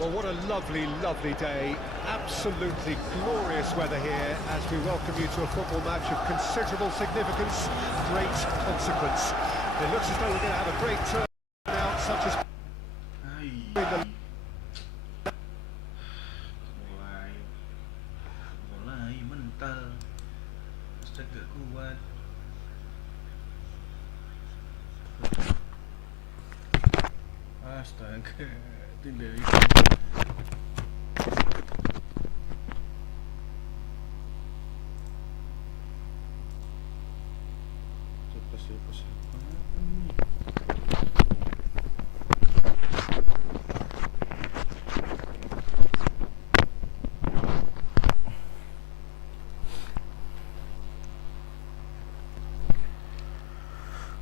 Well, what a lovely, lovely day. Absolutely glorious weather here as we welcome you to a football match of considerable significance, great consequence. It looks as though we're going to have a great turnout, such as... Mulai mental, astaga kuat. Astaga, tidak bisa.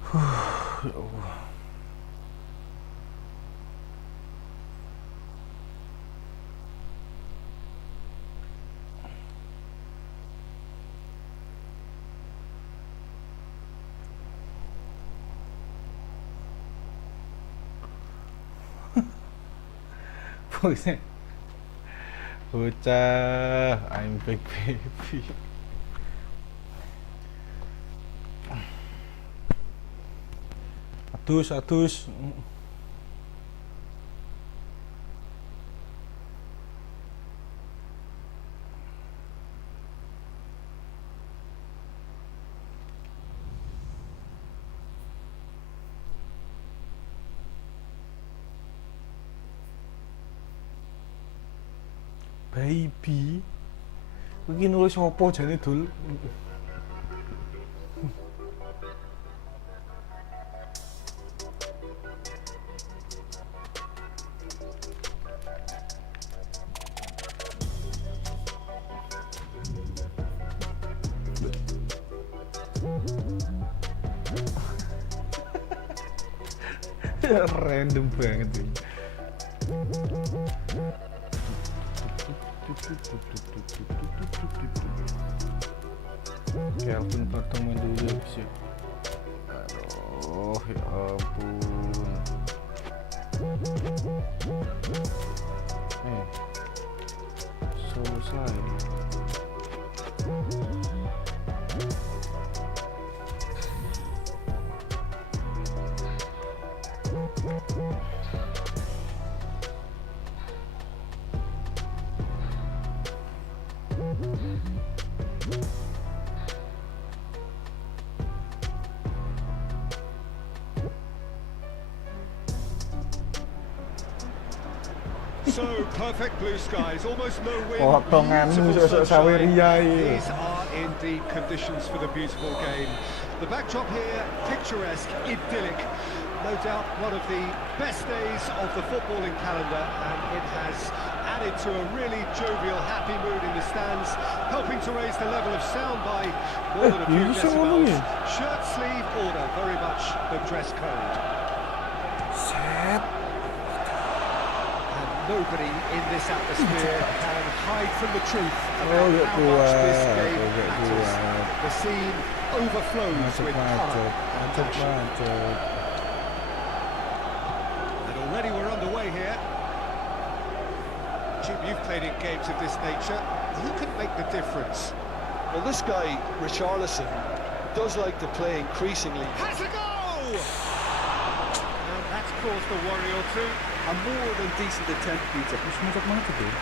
Siapa? Ya Allah. Bocah, I'm back baby. Atus. Baby. Iki nulis apa jane, Dul? Random banget ini. Kelvin potong main dulu sih. Aduh, ya ampun. Selesai. So perfect blue skies, almost no wind, Potonganmu beautiful sawe sunshine. ria iki. These are indeed conditions for the beautiful game. The backdrop here, picturesque, idyllic. No doubt one of the best days of the footballing calendar, and it has added to a really jovial, happy mood in the stands, helping to raise the level of sound by more than a few decibels. Shirt sleeve order, very much the dress code. Set. Nobody in this atmosphere can hide from the truth about how much this game matters. The scene overflows with colour and passion. And already we're underway here. Jim, you've played in games of this nature. Who can make the difference? Well, this guy, Richarlison, does like to play increasingly. Has a go! And that's caused a worry or two. A more than decent attempt, Peter. Terus macam mana tuh?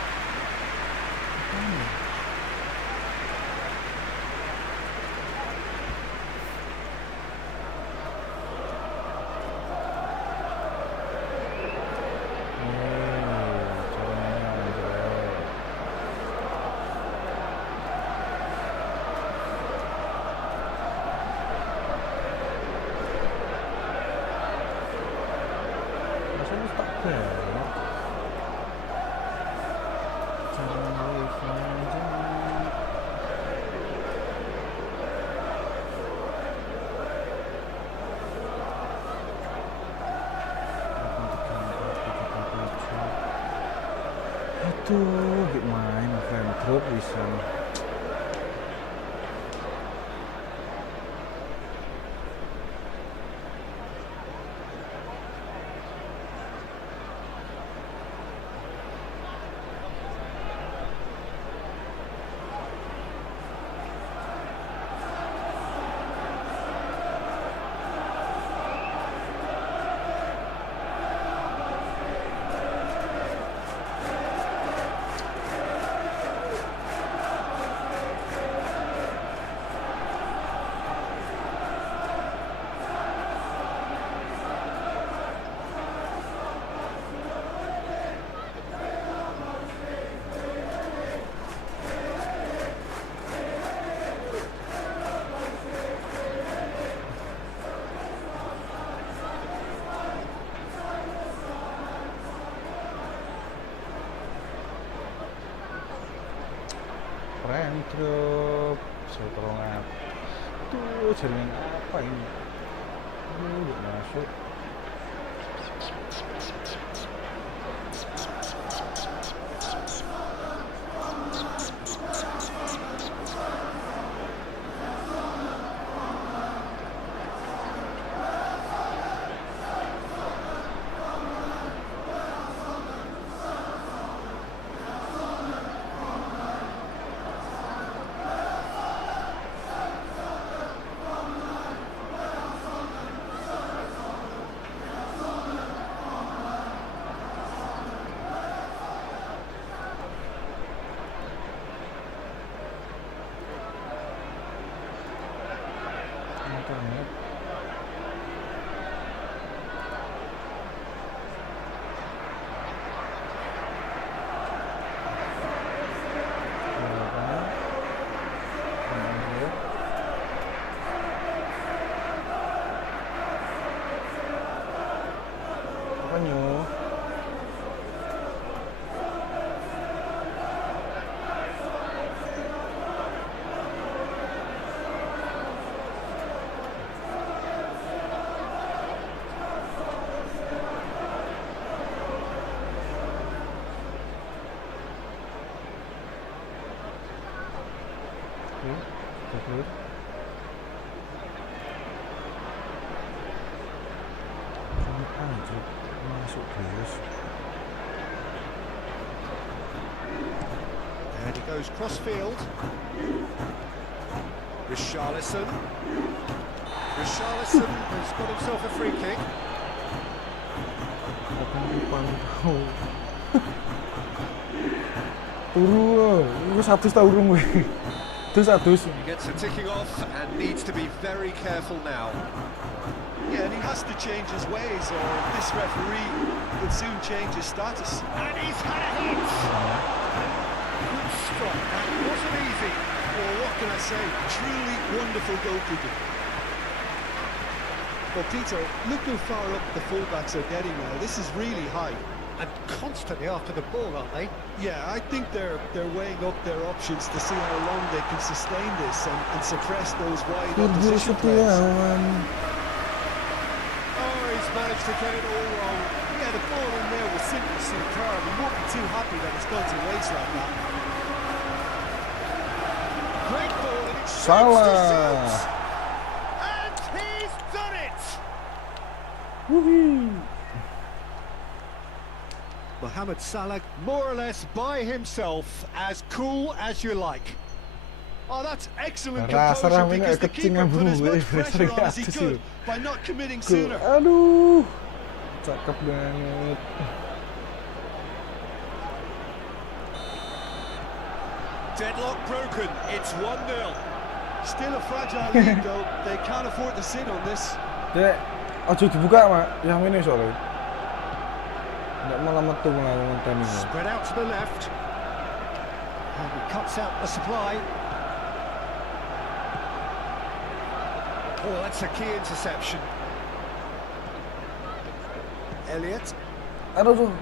Aduh, gimana main drop bisa. keren grup. Setelah tuh jaringan apa ini? Udah masuk. Internet. Apanya? Oke, ini anjir masuk guys. And he goes cross-field. Richarlison has got himself a free kick. Turu, itu satu urung gue. Terus He gets a ticking off and needs to be very careful now. Yeah, and he has to change his ways, or this referee will soon change his status. And he's had a hit. Good stop. That wasn't easy. Well, what can I say? Truly wonderful goalkeeping. Well, Peter, look how far up the fullbacks are getting now. This is really high. And constantly after the ball, aren't they? Yeah, I think they're weighing up their options to see how long they can sustain this and suppress those wide opposition players. Oh, he's managed to get it all wrong. Yeah, the ball in there was simply superb. He won't be too happy that it's gone to waste like that. Great ball and it's Salah. And he's done it! Woohoo! Mohamed Salah, more or less by himself, as cool as you like. Oh, that's excellent Rasa composure ramenya because the kecing keeper yang put as bulu, much pressure on as he atas could sih. by not committing Cool. sooner. Aduh, cakep banget. Deadlock broken, it's 1-0. Still a fragile lead though. They can't afford to sit on this. Dek, ojo dibuka mak, yang ini soalnya. Nggak malah metu ngelakukan ini. Spread out to the left. And he cuts out the supply. Oh, that's a key interception. Elliott. Aduh.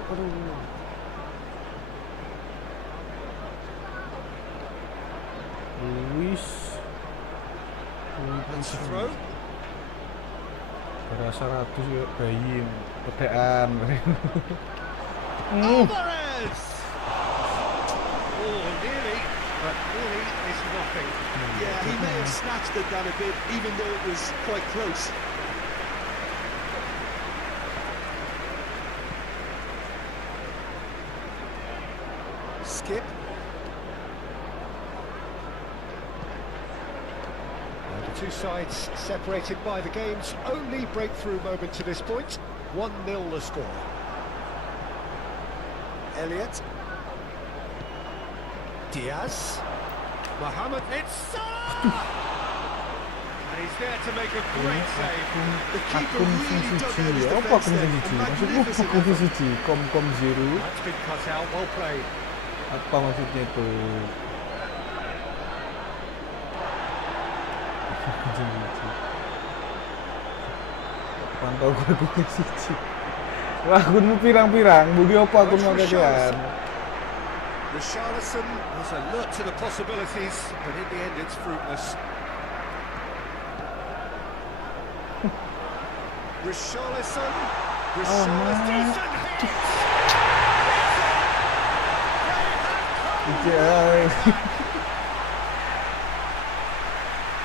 Luis. That's a throw. Berasa ratus ya bayi pedaan. Alvarez! Oh, nearly, but nearly is nothing. Yeah, he may have snatched it down a bit, even though it was quite close. Skip. And the two sides separated by the game's only breakthrough moment to this point. 1-0 the score. Elliott. Diaz. Mohamed, it's Salah! And he's there to make a great save. The keeper Akun really dug out his Apa defence akun there. siji? A Maksudku magnificent akun effort. siji, kom zero. That's been cut out, well played. Apa maksudnya itu? Pantau gue akun siji. Wah, akun pirang-pirang, budi apa akun mau kakean? Richarlison was alert to the possibilities, but in the end it's fruitless. Richarlison. Decent hit!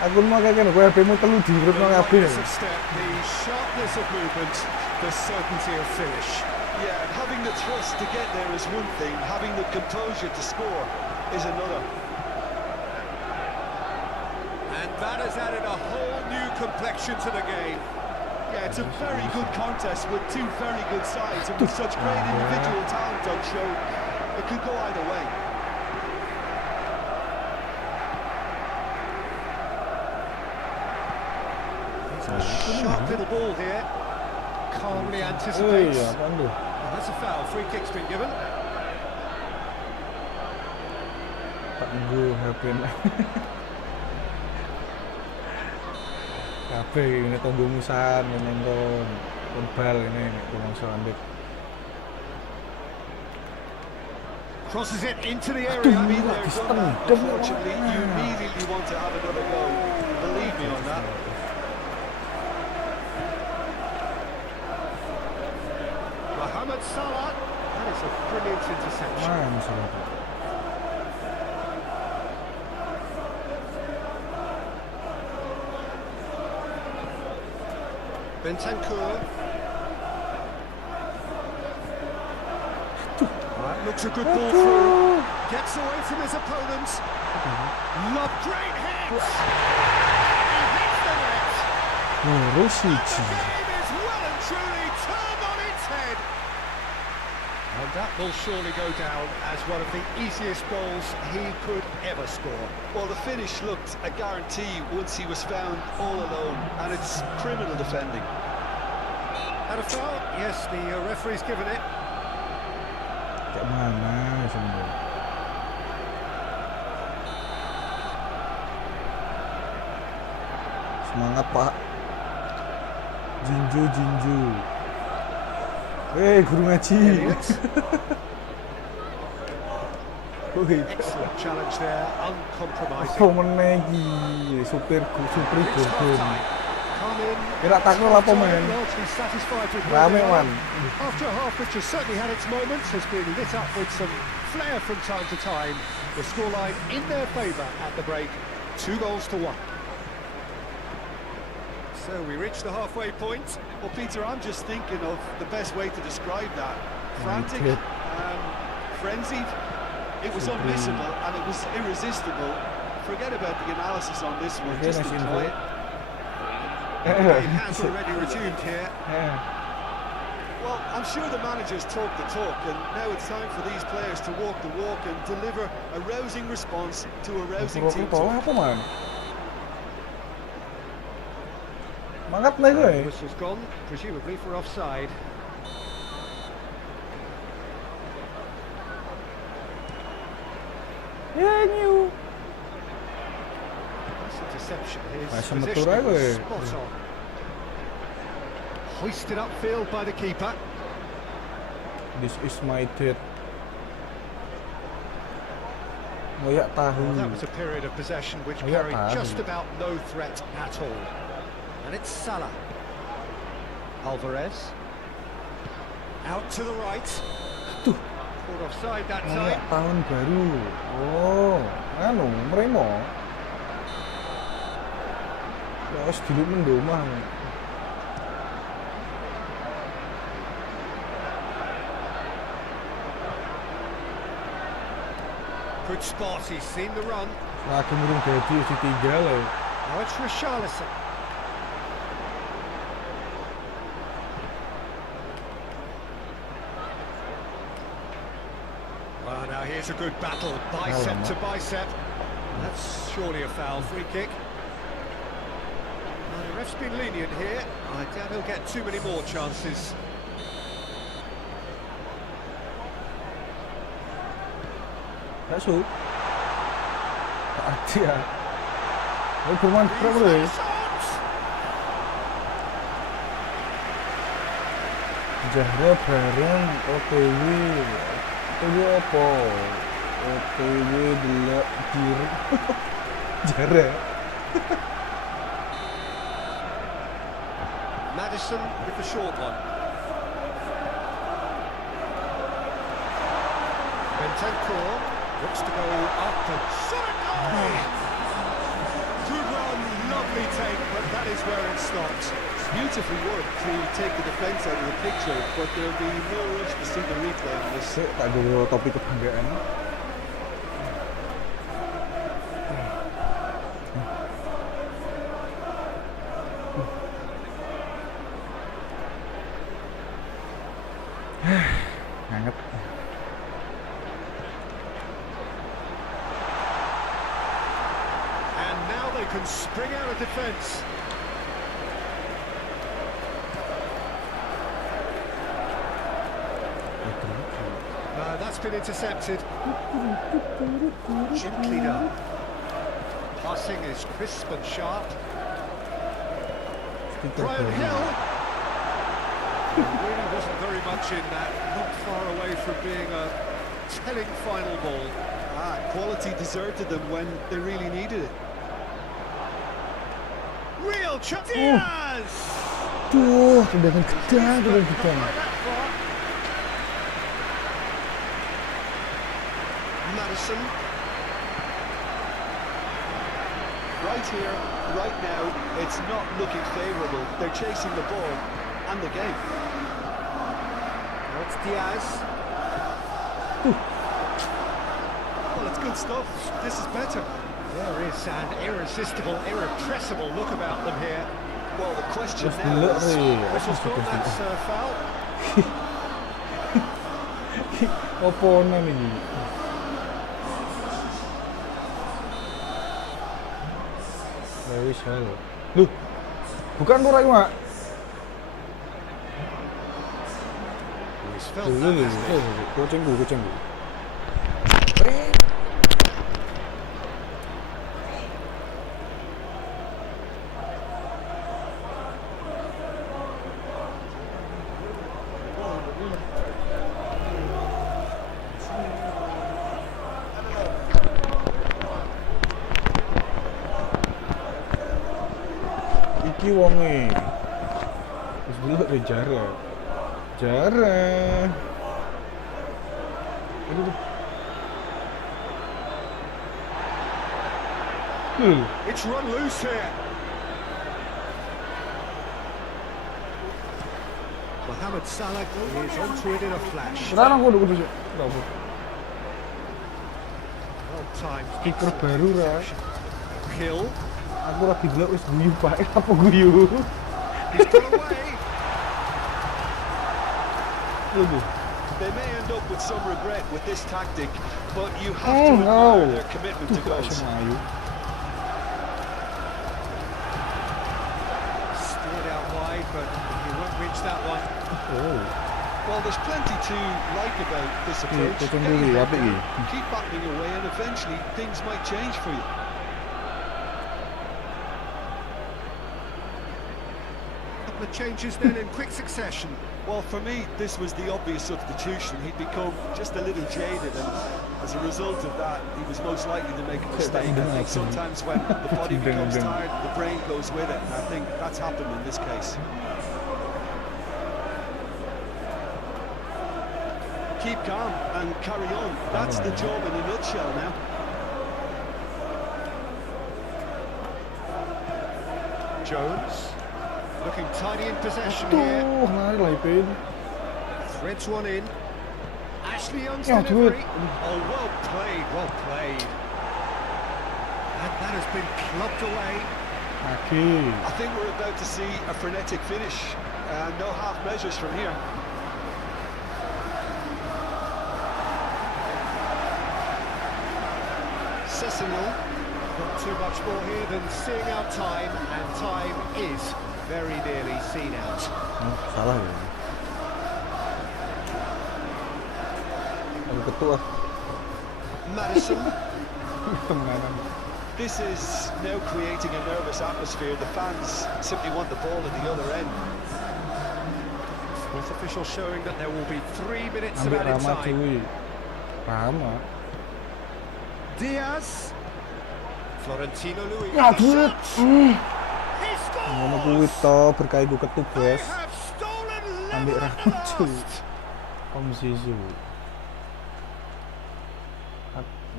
Aku mau kayak gini, gue HP-mu telu di grup The nang HP. lightness of step, the sharpness of movement, the certainty of finish. Yeah, having the thrust to get there is one thing, having the composure to score is another. And that has added a whole new complexion to the game. Yeah, it's a very good contest with two very good sides, and with such great individual talent on show, it could go either way. Sharp little ball here. Calmly anticipates. Iya, apaan tuh? And that's a foul. Free kick's been given. Tunggu HP-nya. HP ini tunggu musan nonton bal ini kurang sambit. Crosses it into the area. I mean, there's one that, unfortunately, you immediately want to have another go. Believe me on that. Mohamed Salah. That is a brilliant interception. Man, salah. Bentancur. That looks a good ball through. Gets away from his opponents. Love, great hit. He hits the net. Rosici. The game is well and truly turned on its head. And that will surely go down as one of the easiest goals he could ever score. Well, the finish looked a guarantee once he was found all alone, and it's criminal defending. Had a foul? Yes, the referee's given it. Kayak mana sebenarnya? Semangat Pak. Jinju. Guru ngaji. Excellent challenge there, uncompromising. Apa meneh iki? Supir It's Gordon. half-time. Come in. Kira tackle apa men? Largely satisfied with Rame where they are. man. After a half which has certainly had its moments, has been lit up with some flair from time to time. The scoreline in their favour at the break, 2-1. So we reach the halfway point. Well, Peter, I'm just thinking of the best way to describe that. Frantic, Kid. frenzied. It was unmissable and it was irresistible. Forget about the analysis on this one, just enjoy it. The game has already resumed here. Well, I'm sure the managers talk the talk, and now it's time for these players to walk the walk and deliver a rousing response to a rousing team Tolong talk. apa man? Mangat nih gue. The whistle's gone, presumably for offside. Ya new. Nice interception. His Masih metu position aja, was eh. spot on. Hoisted upfield by the keeper. This is my date. Ngoyak tahu. Well, that was a period of possession which Oh, yeah, carried tahu. just about no threat at all. And it's Salah. Alvarez. Out to the right. Tuh. Caught offside that Ngoyak time. tahun baru. Oh, anu meremo. Ya wis dulu mendomah. Good spot, he's seen the run. Lagi murung gaji wis ditinggal lho. Now it's Richarlison. Well, now here's a good battle, bicep to bicep. That's surely a foul, free kick. Well, the ref's been lenient here. I doubt he'll get too many more chances. Masuk. Tak ada. Ini bermain berapa deh? Jahra bareng OTW. OTW apa? OTW delok dir. Jare. Madison with the short one. Bentancur looks to go up and shot it! Good run, lovely take, but that is where it stops. Beautifully worked to take the defence out of the picture, but there'll be no rush to see the replay on this. Tak ada topik kebanggaan. Hangat. And now they can spring out of defence. That's been intercepted. Gently done. Passing is crisp and sharp. Brian Hill. Really wasn't very much in that. Not far away from being a telling final ball. Quality deserted them when they really needed it. Real chance. Diaz! Tuh, tendangan gedang, tendangan gedang. Madison. Right here, right now, it's not looking favourable. They're chasing the ball and the game. Now it's Diaz. Well, it's good stuff. This is better. There is an irresistible, irrepressible look about them here. Well, the question Just now look is... Whistle's gone, that's a foul. Oponan ini. Very shallow. Loh, bukan bola ini, Mak. He's felt that, hasn't he? Kucing bu. Iki wonge. Wis delok deh Jara. Aduh. It's run loose here. Mohamed Salah is onto it in a flash. Sekarang aku udah sih. Berapa? Well timed. Kiper baru ra. Hill. Aku lagi delok wis guyu Pak. Apa guyu? He's got away. They may end up with some regret with this tactic, but you have to admire their commitment to goals. Steered out wide, but he won't reach that one. Well, there's plenty to like about this approach. Get your head down, keep battling away, and eventually things might change for you. Couple of changes then in quick succession. Well, for me, this was the obvious substitution. He'd become just a little jaded, and as a result of that, he was most likely to make a mistake. I think sometimes when the body becomes tired, the brain goes with it, and I think that's happened in this case. Keep calm and carry on. That's the job in a nutshell now. Jones. Looking tidy in possession here. Threads one in. Ashley Young's delivery. Oh, well played. And that has been clubbed away. I think we're about to see a frenetic finish. No half measures from here. Setelah, not too much more here than seeing out time, and time is very nearly seen out. Salah ya. Ketua. Madison. This is now creating a nervous atmosphere. The fans simply want the ball at the other end. Sports official showing that there will be 3 minutes of added time. Rama. Diaz. Florentino Luis. Ya, duit. He Ngono scores. kuwi to berkah iku ketu, They Guys. have stolen Ambil level at the Ramucu. last. Komsisu.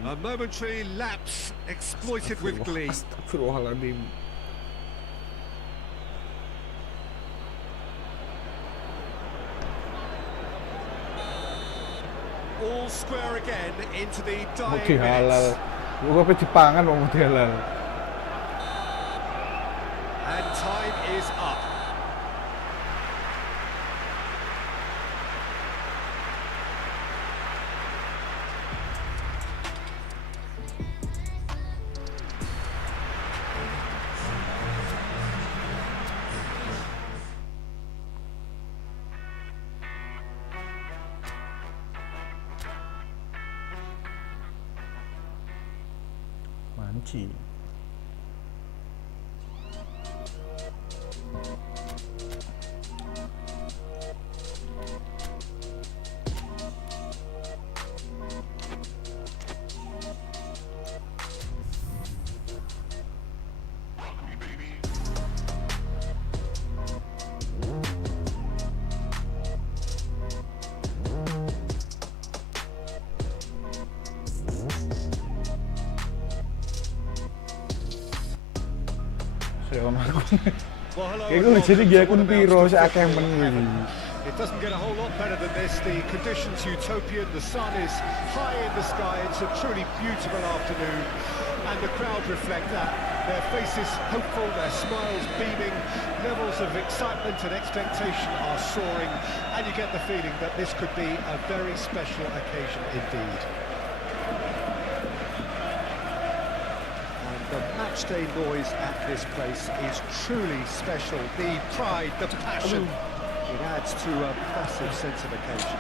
A momentary lapse exploited with glee. Astagfirullahaladzim. All square again into the dying Mesti halal. minutes. Gua pe dipangan kok mesti halal. And time is up. Manci. Saya aku. Well, hello Kayak and gue welcome jadi to dia what kun amounts piro to sak akeh football men heaven. iki. It doesn't get a whole lot better than this. The conditions utopian. The sun is high in the sky. It's a truly beautiful afternoon, and the crowd reflect that. Their faces hopeful, their smiles beaming. Levels of excitement and expectation are soaring, and you get the feeling that this could be a very special occasion indeed. And the matchday noise at this place is truly special. The pride, the passion. It adds to a massive sense of occasion.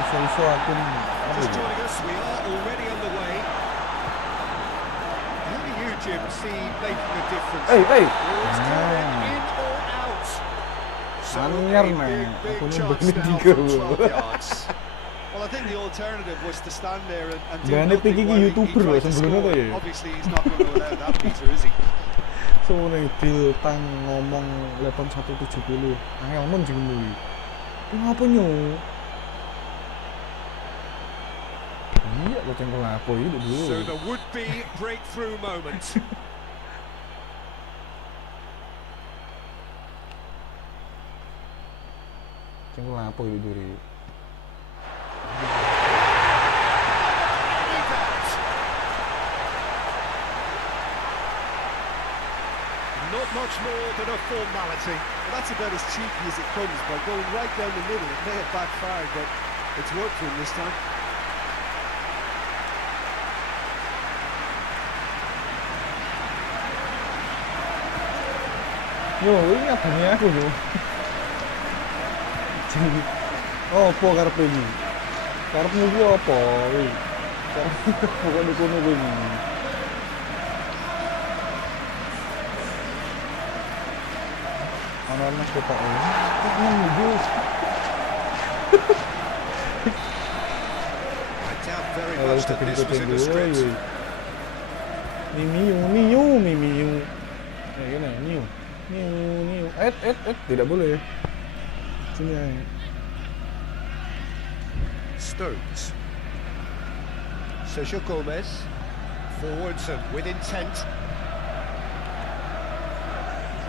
Iso-iso aku Just joining us, we are already underway. How do you, Jim, see making a difference? Hey. Always clearing in or out. So Anyar, a man. big Aku ni chance begini now tiga, from bro. 12 yards. Well, I think the alternative was to stand there and do Gane nothing pikir while he YouTuber tried loh, to sebelumnya score. tuh ya. Obviously, he's not going to allow that, Peter, is he? Soalnya Diltang ngomong 8170. Angel men jeung kuwi. Ini ngapa nyo? Iya, lo cengkel apa ini dulu. So the would-be breakthrough moment. Cengkel apa ini dulu. Any doubt? Not much more than a formality. Well, that's about as cheeky as it comes. By going right down the middle, it may have backfired, but it's worked for him this time. Yo, ini abangnya aku yo. Jadi, oh, apa karepe iki? Karepmu iki apa? Wih. Pokoknya di kono kuwi. Ana mas ketok iki. I doubt very much that this was in the script. Mimiu. Ya gini, niu. Tidak boleh. Sini aja. Stones. Sergio Gomez. Forwards and with intent.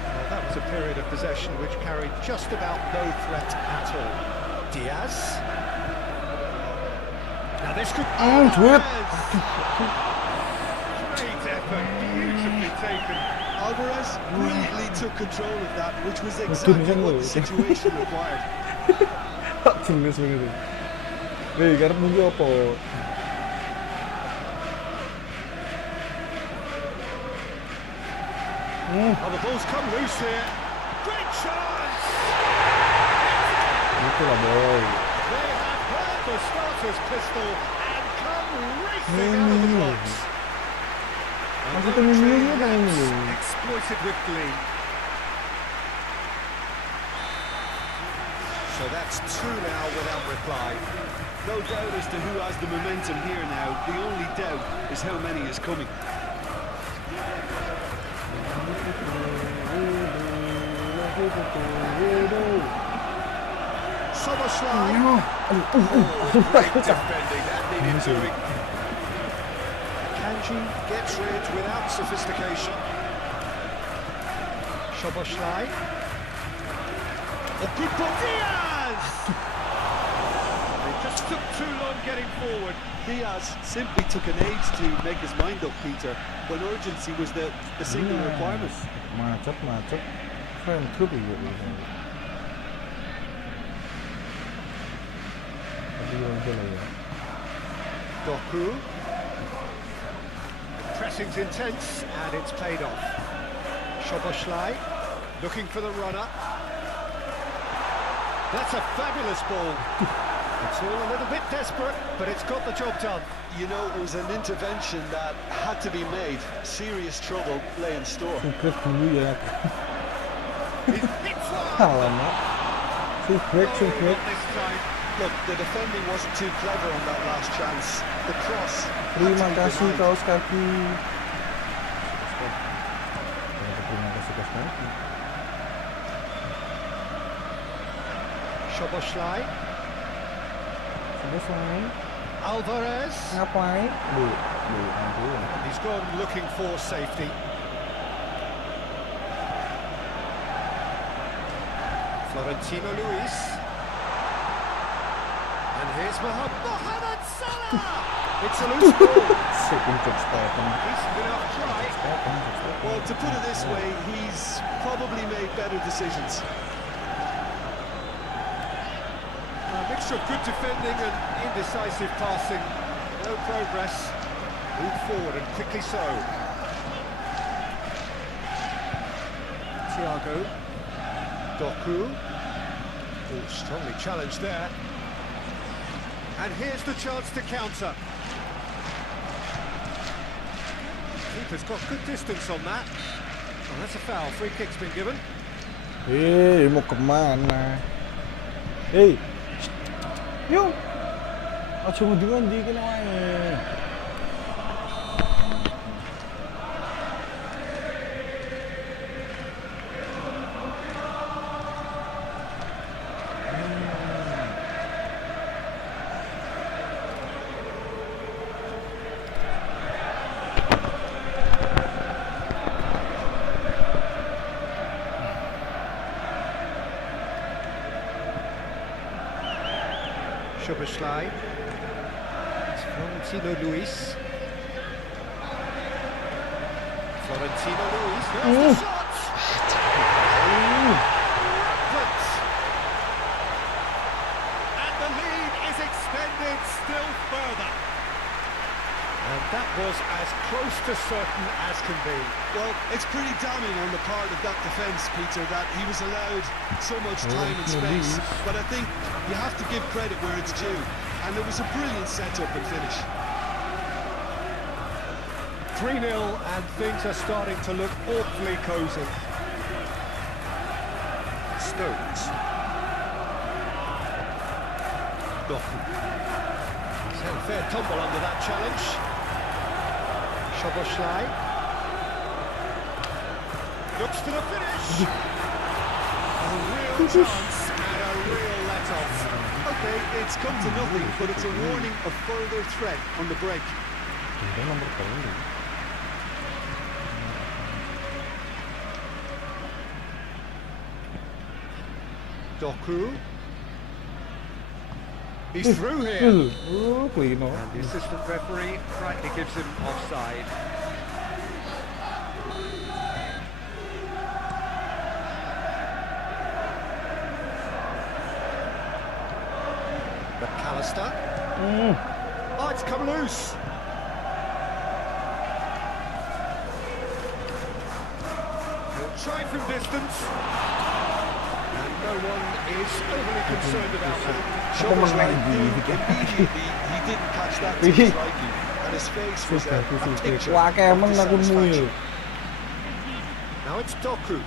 Well, that was a period of possession which carried just about no threat at all. Diaz. Now this could... Duit. Great effort, beautifully taken. Alvarez brilliantly took control of that, which was exactly what the situation required. Jelas banget. Hei, karepmu iki apa? Oh, the ball's come loose here. Great chance! Itu lah, boy. They have heard the starter's pistol and come racing out of the box. Maksudnya Mimiu kan ini. Exploited with glee. So that's two now without reply. No doubt as to who has the momentum here now. The only doubt is how many is coming. Soboslai. Great defending, that needed doing. Kanji gets rid without sophistication. Soboslai. Oh, good ball, Diaz! It just took too long getting forward. Diaz simply took an age to make his mind up, Peter, when urgency was the single requirement. Macet. Keren klub ya. Doku. Pressing's intense and it's paid off. Soboslai looking for the runner. That's a fabulous ball. It's all a little bit desperate, but it's got the job done. You know, it was an intervention that had to be made. Serious trouble lay in store. Secret dulu ya. He's hit one. Alamak. Secret. Not this time. Look, the defending wasn't too clever on that last chance. The cross. Terima kasih kaos kaki. Terima kasih kaos kaki. Soboslai. Alvarez. Ngapain? He's gone looking for safety. Florentino Luis. And here's Mohamed Salah! It's a loose ball. Decent enough try. Well, to put it this way, he's probably made better decisions. A mixture of good defending and indecisive passing. No progress. Move forward and quickly so. Thiago. Doku. Oh, strongly challenged there. And here's the chance to counter. Keeper's got good distance on that. Oh, that's a foul. Free kick's been given. Mau kemana? Yuk. Aja ngendi kene wae. Soboslai. It's Florentino Luis. Florentino Luis. There's the shot! And the lead is extended still further. And that was as close to certain as can be. Well, it's pretty damning on the part of that defence, Peter, that he was allowed so much time and space. But I think you have to give credit where it's due. And it was a brilliant set-up and finish. 3-0 and things are starting to look awfully cosy. Stones. Doku. He's had a fair tumble under that challenge. Soboslai. Looks to the finish. A real chance and a real let-off. Okay, it's come to nothing, but it's a warning of further threat on the break. Doku. He's through here. Clean. And the assistant referee rightly gives him offside. McAllister. Oh, it's come loose. He'll try from distance. And no one is overly concerned about that. Soboslai knew immediately he didn't catch that to his liking, and his face was a picture of dissatisfaction. Now it's Doku.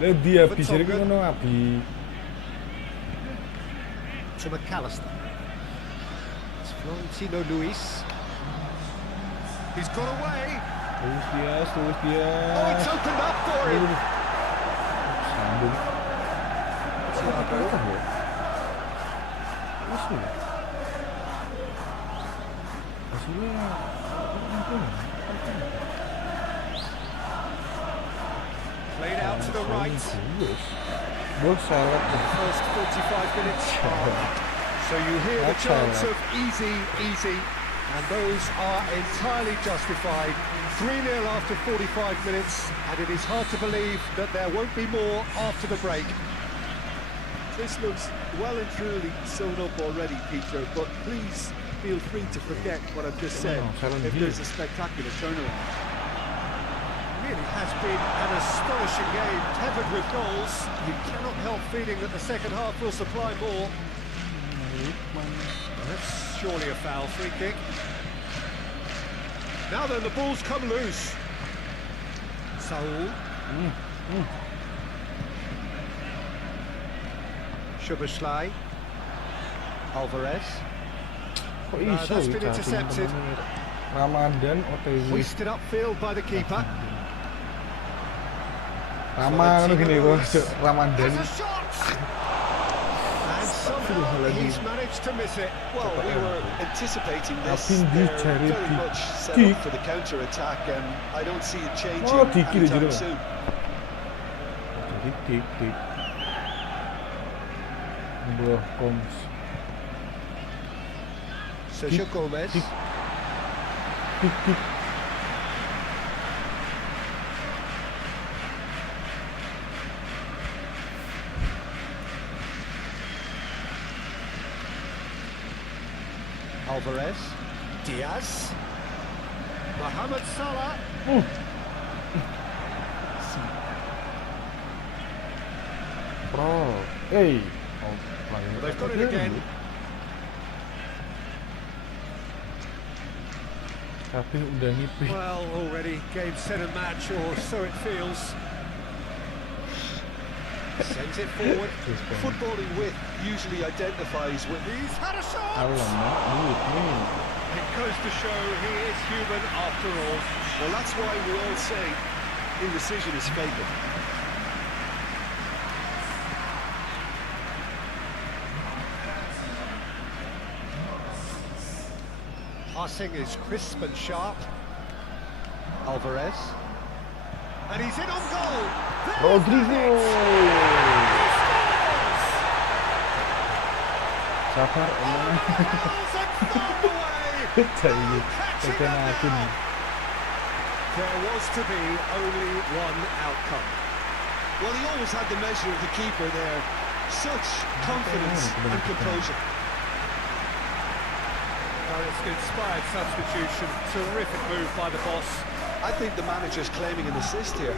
Lah dia habis jadi ngono abi. to McAllister. It's Florentino Luis. He's got away. Luis Diaz. Oh, it's opened up for him. Sambung. Thiago. Played out to the right. First 45 minutes. So you hear the chants of easy, and those are entirely justified. 3-0 after 45 minutes, and it is hard to believe that there won't be more after the break. This looks well and truly sewn up already, Peter, but please feel free to forget what I've just said if there's a spectacular turnaround. It really has been an astonishing game, tethered with goals. You cannot help feeling that the second half will supply more. That's surely a foul, free kick. Now then, the ball's come loose. Saul. Szoboszlai. Alvarez. That's been intercepted. Ramadan OTW. Hoisted upfield by the keeper. Ramadan gini bos, Ramadan. Has a shot! And somehow he's managed to miss it. Well, we were anticipating this. Tapi They're dicari very much set tik. up for the counter-attack, and I don't see it changing Oh, tiki anytime dia soon. Tik. Buah koms. Sergio Gomez. Tik. Alvarez. Diaz. Mohamed Salah. Hey. They've got it again. Tapi udah nipis. Well, already game, set and match, or so it feels. Sends it forward. Footballing width usually identifies with... He's had a shot! Alamak, duit nih. It goes to show he is human after all. Well, that's why we all say indecision is fatal. Passing is crisp and sharp. Alvarez. And he's in on goal. Rodrigo. Sabar emang. There was to be only one outcome. Well, he always had the measure of the keeper there. Such confidence and composure. Oh, it's an inspired substitution. Terrific move by the boss. I think the manager's claiming an assist here.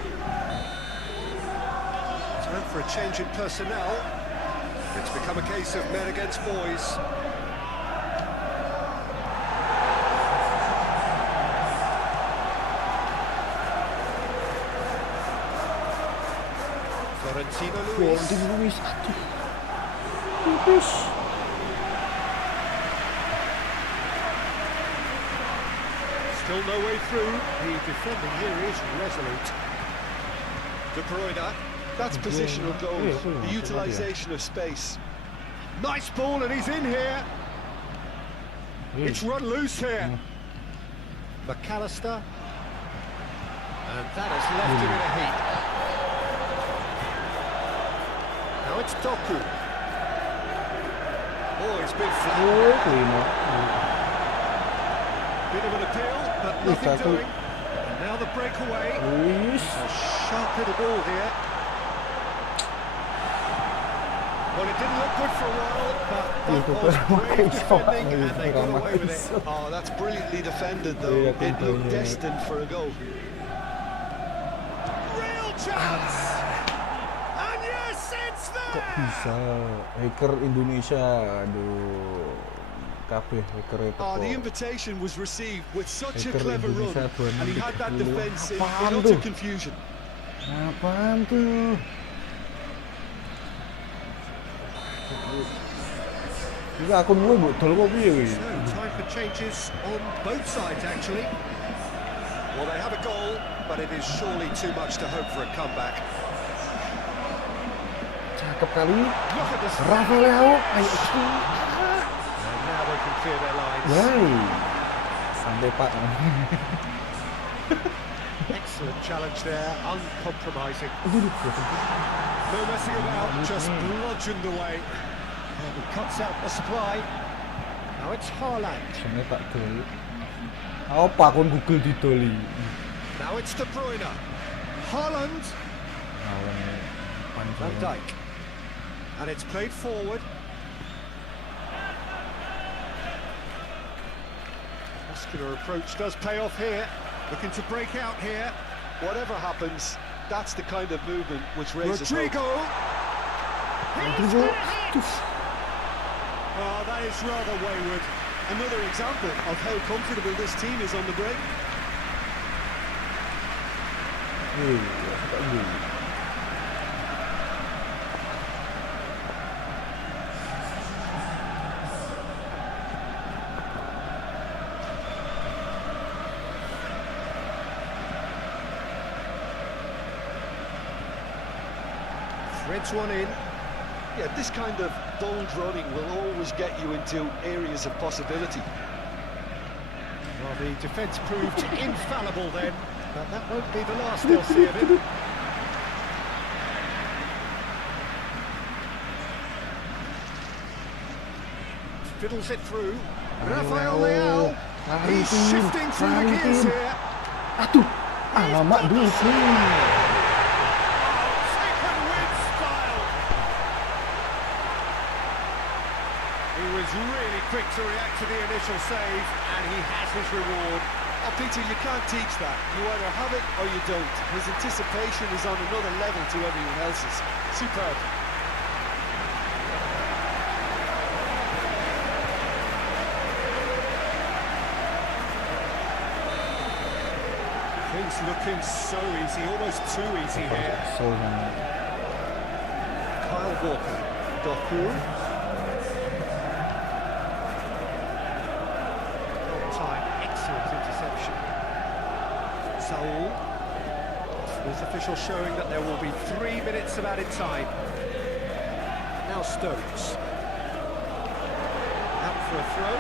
Time for a change in personnel. It's become a case of men against boys. Florentino Luis. Still no way through. The defending here is resolute. De Bruyne. That's positional goals, the utilisation of space. Nice ball, and he's in here. It's run loose here. McAllister. And that has left him in a heap. Now it's Doku. Oh, he's been flat. Bit of an appeal, but nothing doing. And now the breakaway. A sharp little ball here. Well, it didn't look good for a while, but that was brave defending, and they got away with it. Oh, that's brilliantly defended, though. It looked destined for a goal. Real chance! And yes, it's there! Kok bisa hacker Indonesia, aduh, kabeh hacker itu. Oh, the invitation was received with such a Hacker clever run, Indonesia and he had that defence in Apaan utter tuh? confusion. Apaan tuh? Juga aku mulai buat tol kok piye kuwi. So, time for changes on both sides, actually. Well, they have a goal, but it is surely too much to hope for a comeback. Cakep kali. Look at this. Rafa Leao. Ayo. And now they can clear their lines. Woi. Sampai Pak. Excellent challenge there, uncompromising. No messing about, just bludgeoned away. And he cuts out the supply. Now it's Haaland. Sampai Pak Doli. Apa kon Google didoli. Now it's De Bruyne. Haaland. Van Dijk. And it's played forward. Muscular approach does pay off here. Looking to break out here. Whatever happens, that's the kind of movement which raises hope. Rodrigo. Rodrigo. Oh, that is rather wayward. Another example of how comfortable this team is on the break. Threads one in. Yeah, this kind of bold running will always get you into areas of possibility. Well, the defence proved infallible then, but that won't be the last they'll see of him. Fiddles it through. Rafael Leao. He's shifting through the gears here. Aduh, alamak dulu. Taken with style. He was really quick to react to the initial save, and he has his reward. Oh, Peter, you can't teach that. You either have it or you don't. His anticipation is on another level to everyone else's. Superb. Things looking so easy, almost too easy here. So banget. Kyle Walker. Doku. On time, excellent interception. Saul. With official showing that there will be 3 minutes of added time. Now Stokes. Out for a throw.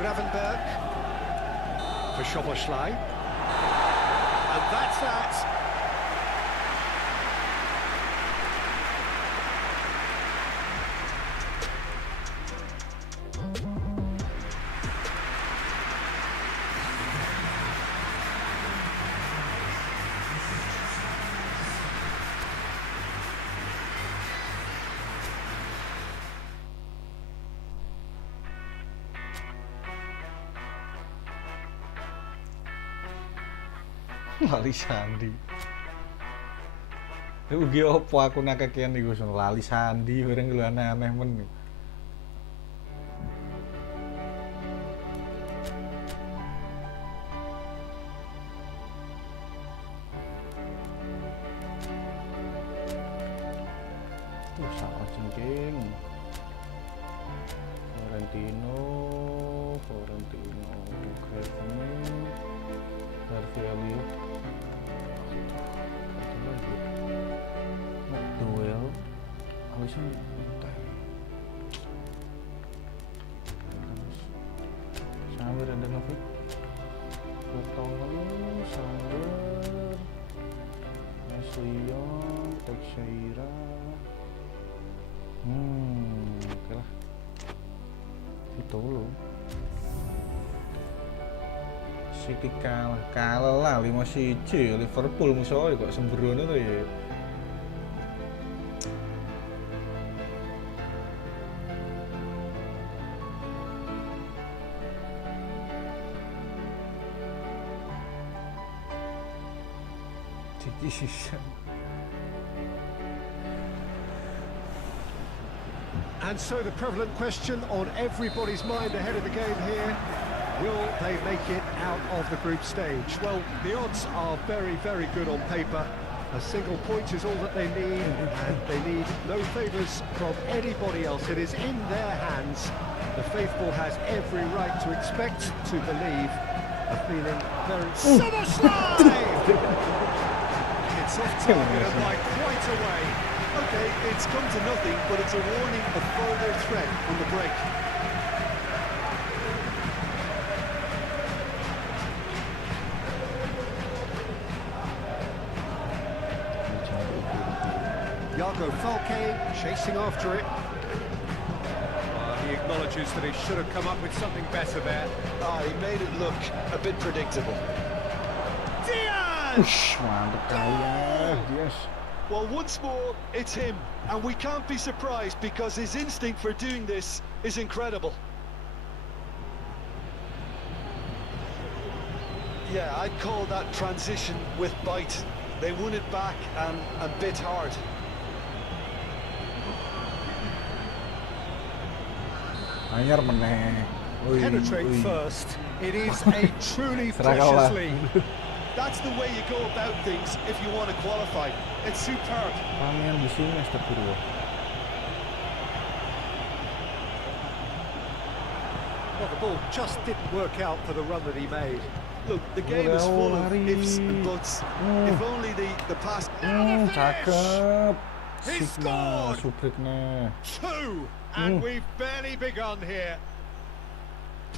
Gravenberg for Szoboszlai, and that's that. Lali sandi. Ugi opo aku nakakean iku sono lali sandi bareng lho aneh-aneh men. Tuh salah jengking. Florentino, Griezmann, Martial. Duel Alisson entah Sander dan Novik Vertonghen, Sander, Ashley Young, Teixeira. Oke lah itu loh. City kalah lah 5-1 Liverpool musuhnya kok sembrono tuh ya. And so the prevalent question on everybody's mind ahead of the game here, Will they make it out of the group stage? Well, the odds are very, very good on paper. A single point is all that they need, and they need no favours from anybody else. It is in their hands. The faithful has every right to expect, to believe, a feeling very... Summer slide! It's off target and by quite a way. Okay, it's come to nothing, but it's a warning of further threat on the break. Iago Falque chasing after it. He acknowledges that he should have come up with something better there. He made it look a bit predictable. Diaz! Mantap kali ya, Diaz. Well, once more, it's him, and we can't be surprised because his instinct for doing this is incredible. Yeah, I'd call that transition with bite. They won it back and bit hard. Anyar meneh. Penetrate first. It is a truly precious lead. That's the way you go about things if you want to qualify. It's superb. Pamian di sini astagfirullah. Well, the ball just didn't work out for the run that he made. Look, the game is full of ifs and buts. If only the pass... Cakep. He Sigma scored! Suprikna. Two! And we've barely begun here.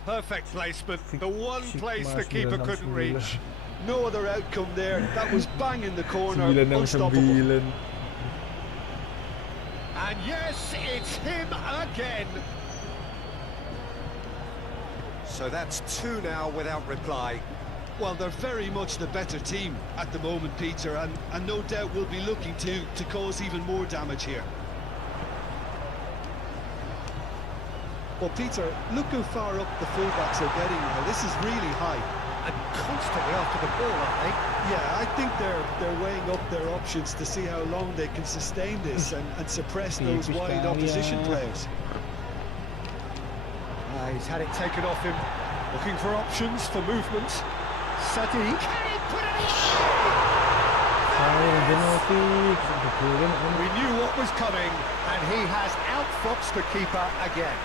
Perfect placement. The one place the keeper couldn't reach. No other outcome there. That was bang in the corner. 969. And yes, it's him again. So that's two now without reply. Well, they're very much the better team at the moment, Peter, and no doubt will be looking to cause even more damage here. Well, Peter, look how far up the fullbacks are getting now. This is really high. And constantly after the ball, aren't they? Yeah, I think they're weighing up their options to see how long they can sustain this and suppress those wide opposition players. He's had it taken off him. Looking for options for movement. Sadiq. Can he put it in? We knew what was coming, and he has outfoxed the keeper again.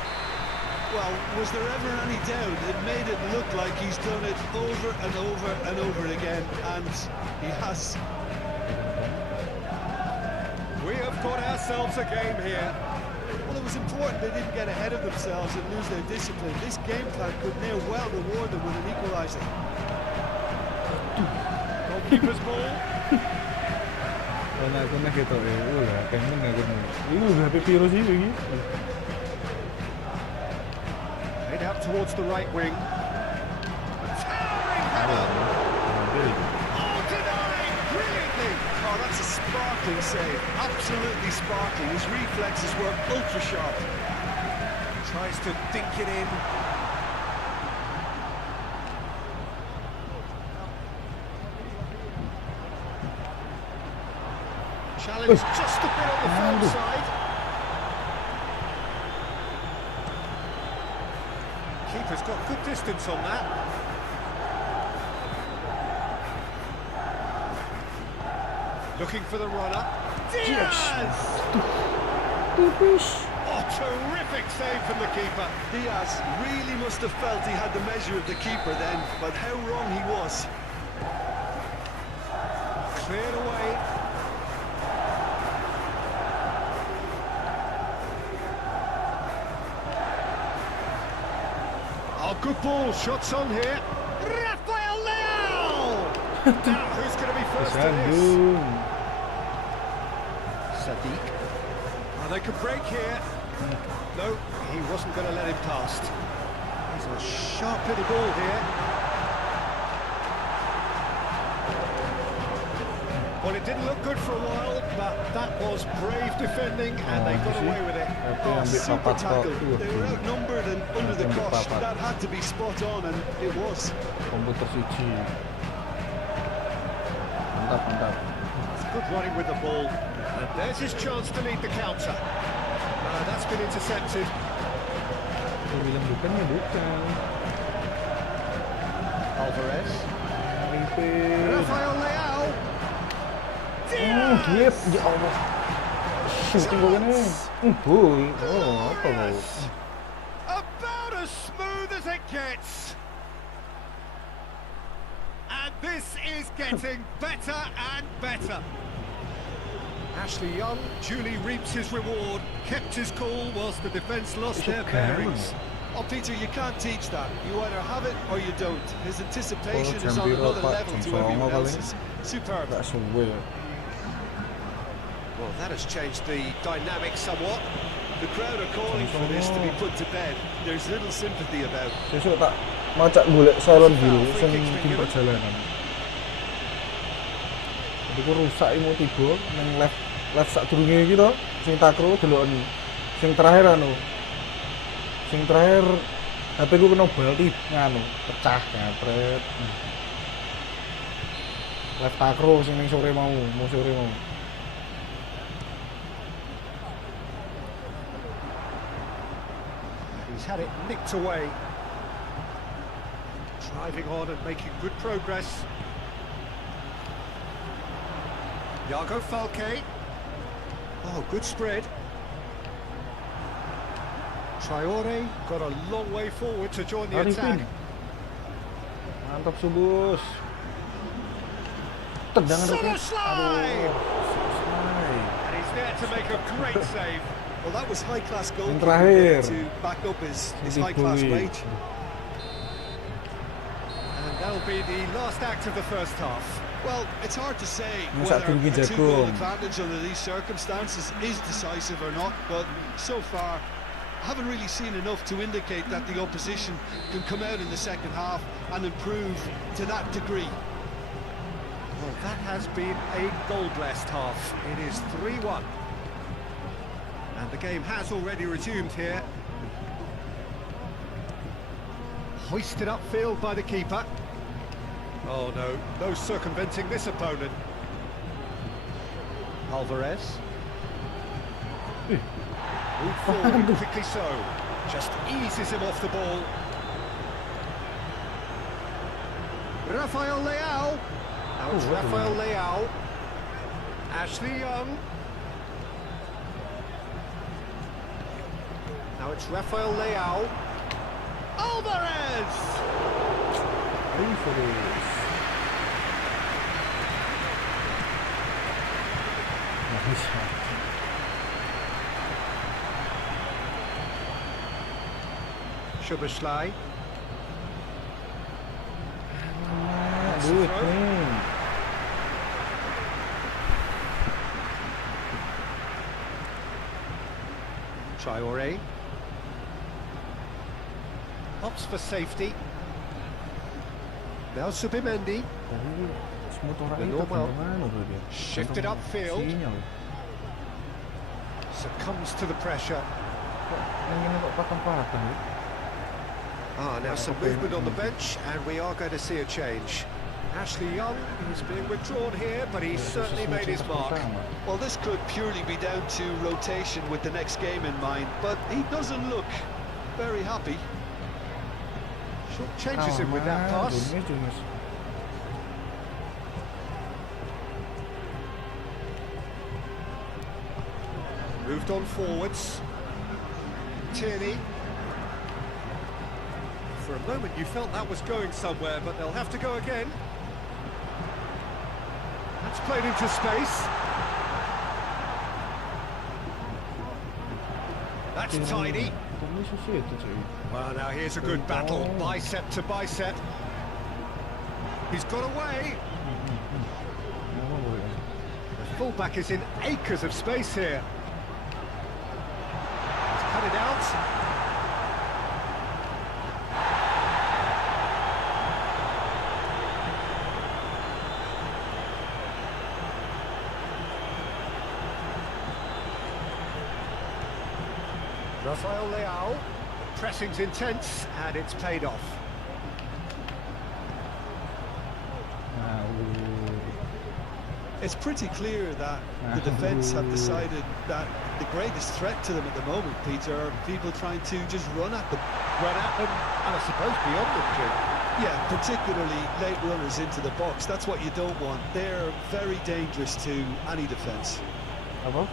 Well, was there ever any doubt? It made it look like he's done it over and over and over again, and he has. We have got ourselves a game here. Well, it was important they didn't get ahead of themselves and lose their discipline. This game plan could now well reward them with an equaliser. Goalkeeper's ball. Kena gitu udah pengen nggak gitu. Ini udah HP Piro sih lagi. Head out towards the right wing. Towering header. Oh, denied brilliantly. Oh, that's a sparkling save. Absolutely sparkling. His reflexes were ultra sharp. Tries to dink it in. Challenge just a bit on the front side. Keeper's got good distance on that. Looking for the runner. Diaz! Oh, terrific save from the keeper. Diaz really must have felt he had the measure of the keeper then, but how wrong he was. Cleared away. Oh, good ball. Shots on here. Rafael Leao! Now, who's going to be first to this? Sadiq. Oh, they could break here. No, he wasn't going to let him past. He's a sharp little ball here. Well, it didn't look good for a while, but that was brave defending, and they got away with it. Oh, super tackle. They were outnumbered and under the cosh. That had to be spot on, and it was. Komputer suci. Mantap, mantap. It's good running with the ball. And there's his chance to lead the counter. That's been intercepted. Bilang bukan ya bukan. Alvarez. Mimpi. Rafael Leao. Diep, ya Allah. Shooting gol ini. Boy. Oh, apa lo? About as smooth as it gets. And this is getting better and better. Ashley Young duly reaps his reward, kept his cool whilst the defence lost their bearings. Oh, Peter, you can't teach that. You either have it or you don't. His anticipation is on another level to everyone else's. Superb. That's weird. Well, that has changed the dynamic somewhat. The crowd are calling for this to be put to bed. There's little sympathy about. Sesuk tak macak golek salon biru sing tim perjalanan. Jadi ku rusak imu tiba nang left sak durunge iki to, sing takro deloken. Sing terakhir anu. Sing terakhir HP ku kena bal nganu, pecah ngapret. Left takro sing ning sore mau sore mau. He's had it nicked away. Driving on and making good progress. Iago Falque. Oh, good spread. Traore got a long way forward to join the attack. Mantap Subus. Tendangan Aduh. And he's there to make a great save. Well, that was high-class goal to back up his high-class wage. And that'll be the last act of the first half. Well, it's hard to say whether a two-goal advantage under these circumstances is decisive or not, but so far, I haven't really seen enough to indicate that the opposition can come out in the second half and improve to that degree. Well, that has been a goal-blessed half. It is 3-1. And the game has already resumed here. Hoisted upfield by the keeper. Oh no, no circumventing this opponent. Alvarez. Move forward quickly so. Just eases him off the ball. Rafael Leao. Now it's Rafael Leao. Ashley Young. Now it's Rafael Leao. Alvarez! Szoboszlai. Traore. Opts for safety. Now Subimendi. Shifted upfield. Succumbs to the pressure. Now some movement on the bench, and we are going to see a change. Ashley Young is being withdrawn here, but he's certainly made his mark. Well, this could purely be down to rotation with the next game in mind, but he doesn't look very happy. Short changes him with that pass. Moved on forwards. Tierney. For a moment you felt that was going somewhere, but they'll have to go again. That's played into space. That's tidy. Well, now here's a good battle, bicep to bicep. He's got away. The fullback is in acres of space here. He's cut it out. Rafael Leao, pressing's intense and it's paid off. It's pretty clear that the defence have decided that the greatest threat to them at the moment, Peter, are people trying to just run at them. Run at them, and I suppose beyond them, Jim. Yeah, particularly late runners into the box. That's what you don't want. They're very dangerous to any defence. Apa?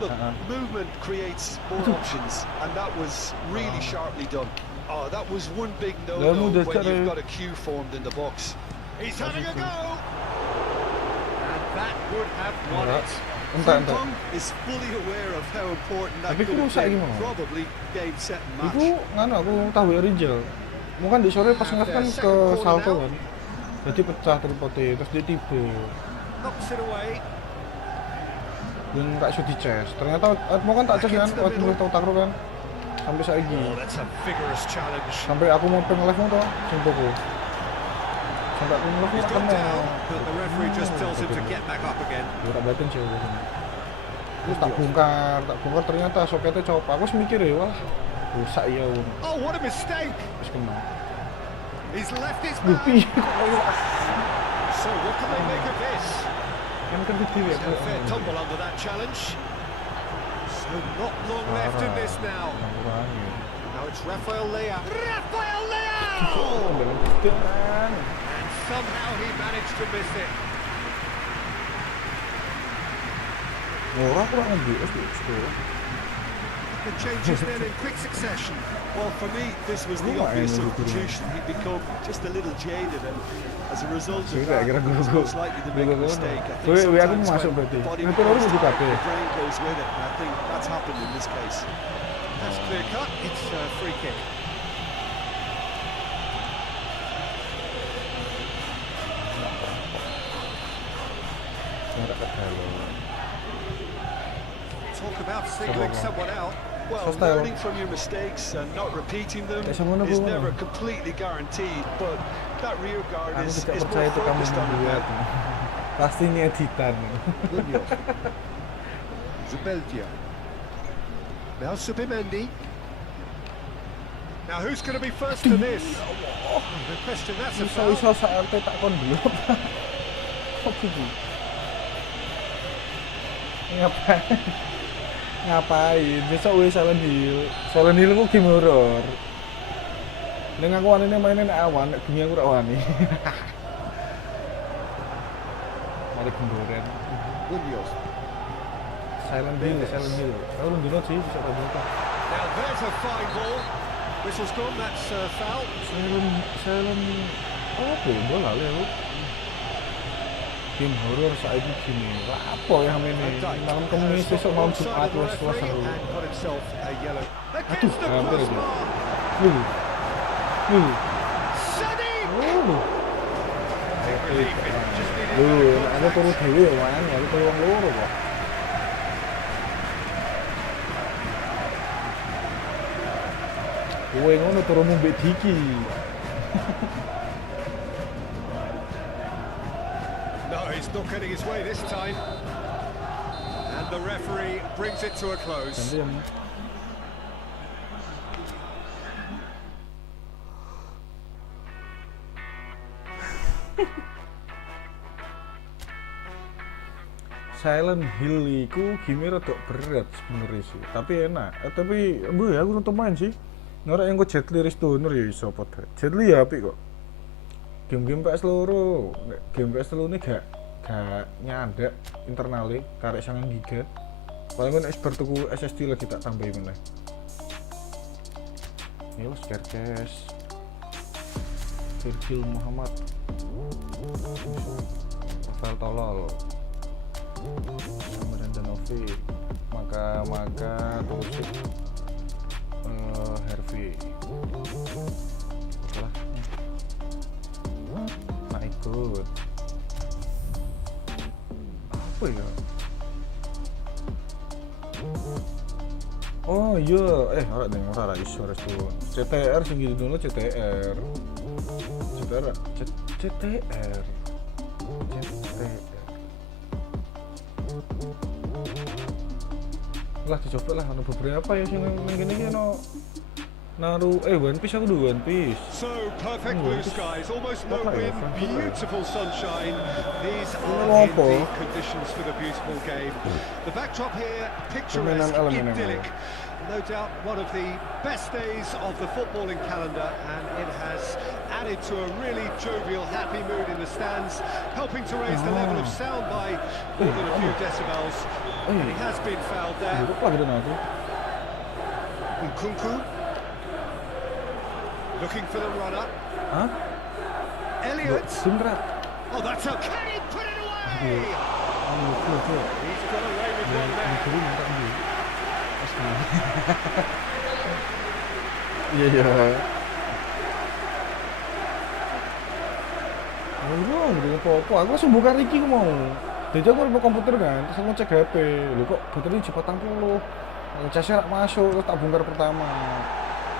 Look, movement creates more options, and that was really sharply done. Oh, that was one big no-no when you've got a queue formed in the box. He's having a go! And that would have won it. Frimpong is fully aware of how important that could have been. Probably game, set and match. Itu nganu aku tahu ya Rizal. Mungkin di sore pas ngeliat kan ke salto kan. Jadi pecah tripodnya, terus dia tiba. Knocks it away. Dan tak shoot di chest. Ternyata mau kan tak chest kan, waktu mulai tahu takro kan. Sampai saiki. That's a vigorous challenge. Sampai aku mau pengen live motor, sumpahku. Sampai aku live He's kan gone mau. down, but the referee just tells him to get back up again. Gue tak batin sih aku sini. Terus tak bongkar ternyata soketnya copot. Aku semikir ya, wah rusak ya. Oh, what a mistake! Terus kena. He's left his man. So what can they make of this? Kan gede ya. A fair tumble under that challenge. So not long left in this now. Now it's Rafael Leao. Rafael Leao! And somehow he managed to miss it. Orang kurang nge-GS itu. The changes then in quick succession. Well, for me, this was the obvious substitution. He'd become just a little jaded, and as a result of that, it was most likely to make a mistake. I think sometimes when the body goes tired, the brain goes with it, and I think that's happened in this case. That's clear cut. It's a free kick. Talk about singling someone out. Well, learning from your mistakes and not repeating them is never completely guaranteed, but that rear guard is more focused on the net. Pasti ini editan. Zubeldia. Now Subimendi. Now who's going to be first to this? The question, that's a foul. Iso saarte tak kon dulu. Oke. Ngapain? Besok wis Silent Hill. Silent Hill ku game horror. Ning aku wanine mainin awan, nek bengi aku ora wani. Mari gemboren. Williams. Silent Hill. Aku ndino sih bisa tak buka. Now there's a fine ball. Whistle's gone, that's foul. Silent. Oh, bola lali aku. Game horror saat ini gini, apa yang ini? Malam Kamis besok malam Jumat setelah seru. Aduh, hampir aja. Aku turu dewe ya, man. Aku turu wong loro kok. Kowe ngono turu mbek Diki. He's not getting his way this time. And the referee brings it to a close. Silent Hill iku game rada berat sebenarnya sih, tapi enak. Tapi aku nonton main sih. Ora yang kok Jet Li Stoner ya iso padha. Jet Li ya apik kok. Game-game PS loro, game PS telu ini gak nyandek internalnya, karek 9 GB. Paling kan es bertuku SSD lagi tak tambahin meneh. Ini lo Scarcase Virgil Muhammad Rafael Tolol sama Danovi maka Tosik Hervey oke lah nah ikut apa ya? Oh iya, ora deng ora iso restu. CTR sing gitu dulu CTR. Lah dicoba lah ono beberapa ya sing ngene iki ono Naru, One Piece aku dulu One Piece. So perfect blue skies, almost no wind, beautiful sunshine. These are the conditions for the beautiful game. The backdrop here, picturesque, idyllic. No doubt one of the best days of the footballing calendar, and it has added to a really jovial, happy mood in the stands, helping to raise the level of sound by more than a few decibels. And he has been fouled there. Lupa gitu aku. Nkunku looking for the runner. Hah? Elliott. Sindra. Oh, that's a... Can he put it away? Lupa. He's got away with one there. Iya. Belum, gitu apa-apa. Aku langsung buka Ricky mau. Jadi aku mau komputer kan, terus aku ngecek HP. Loh kok baterainya di 40. Ngecasnya rak masuk, terus tak bongkar pertama.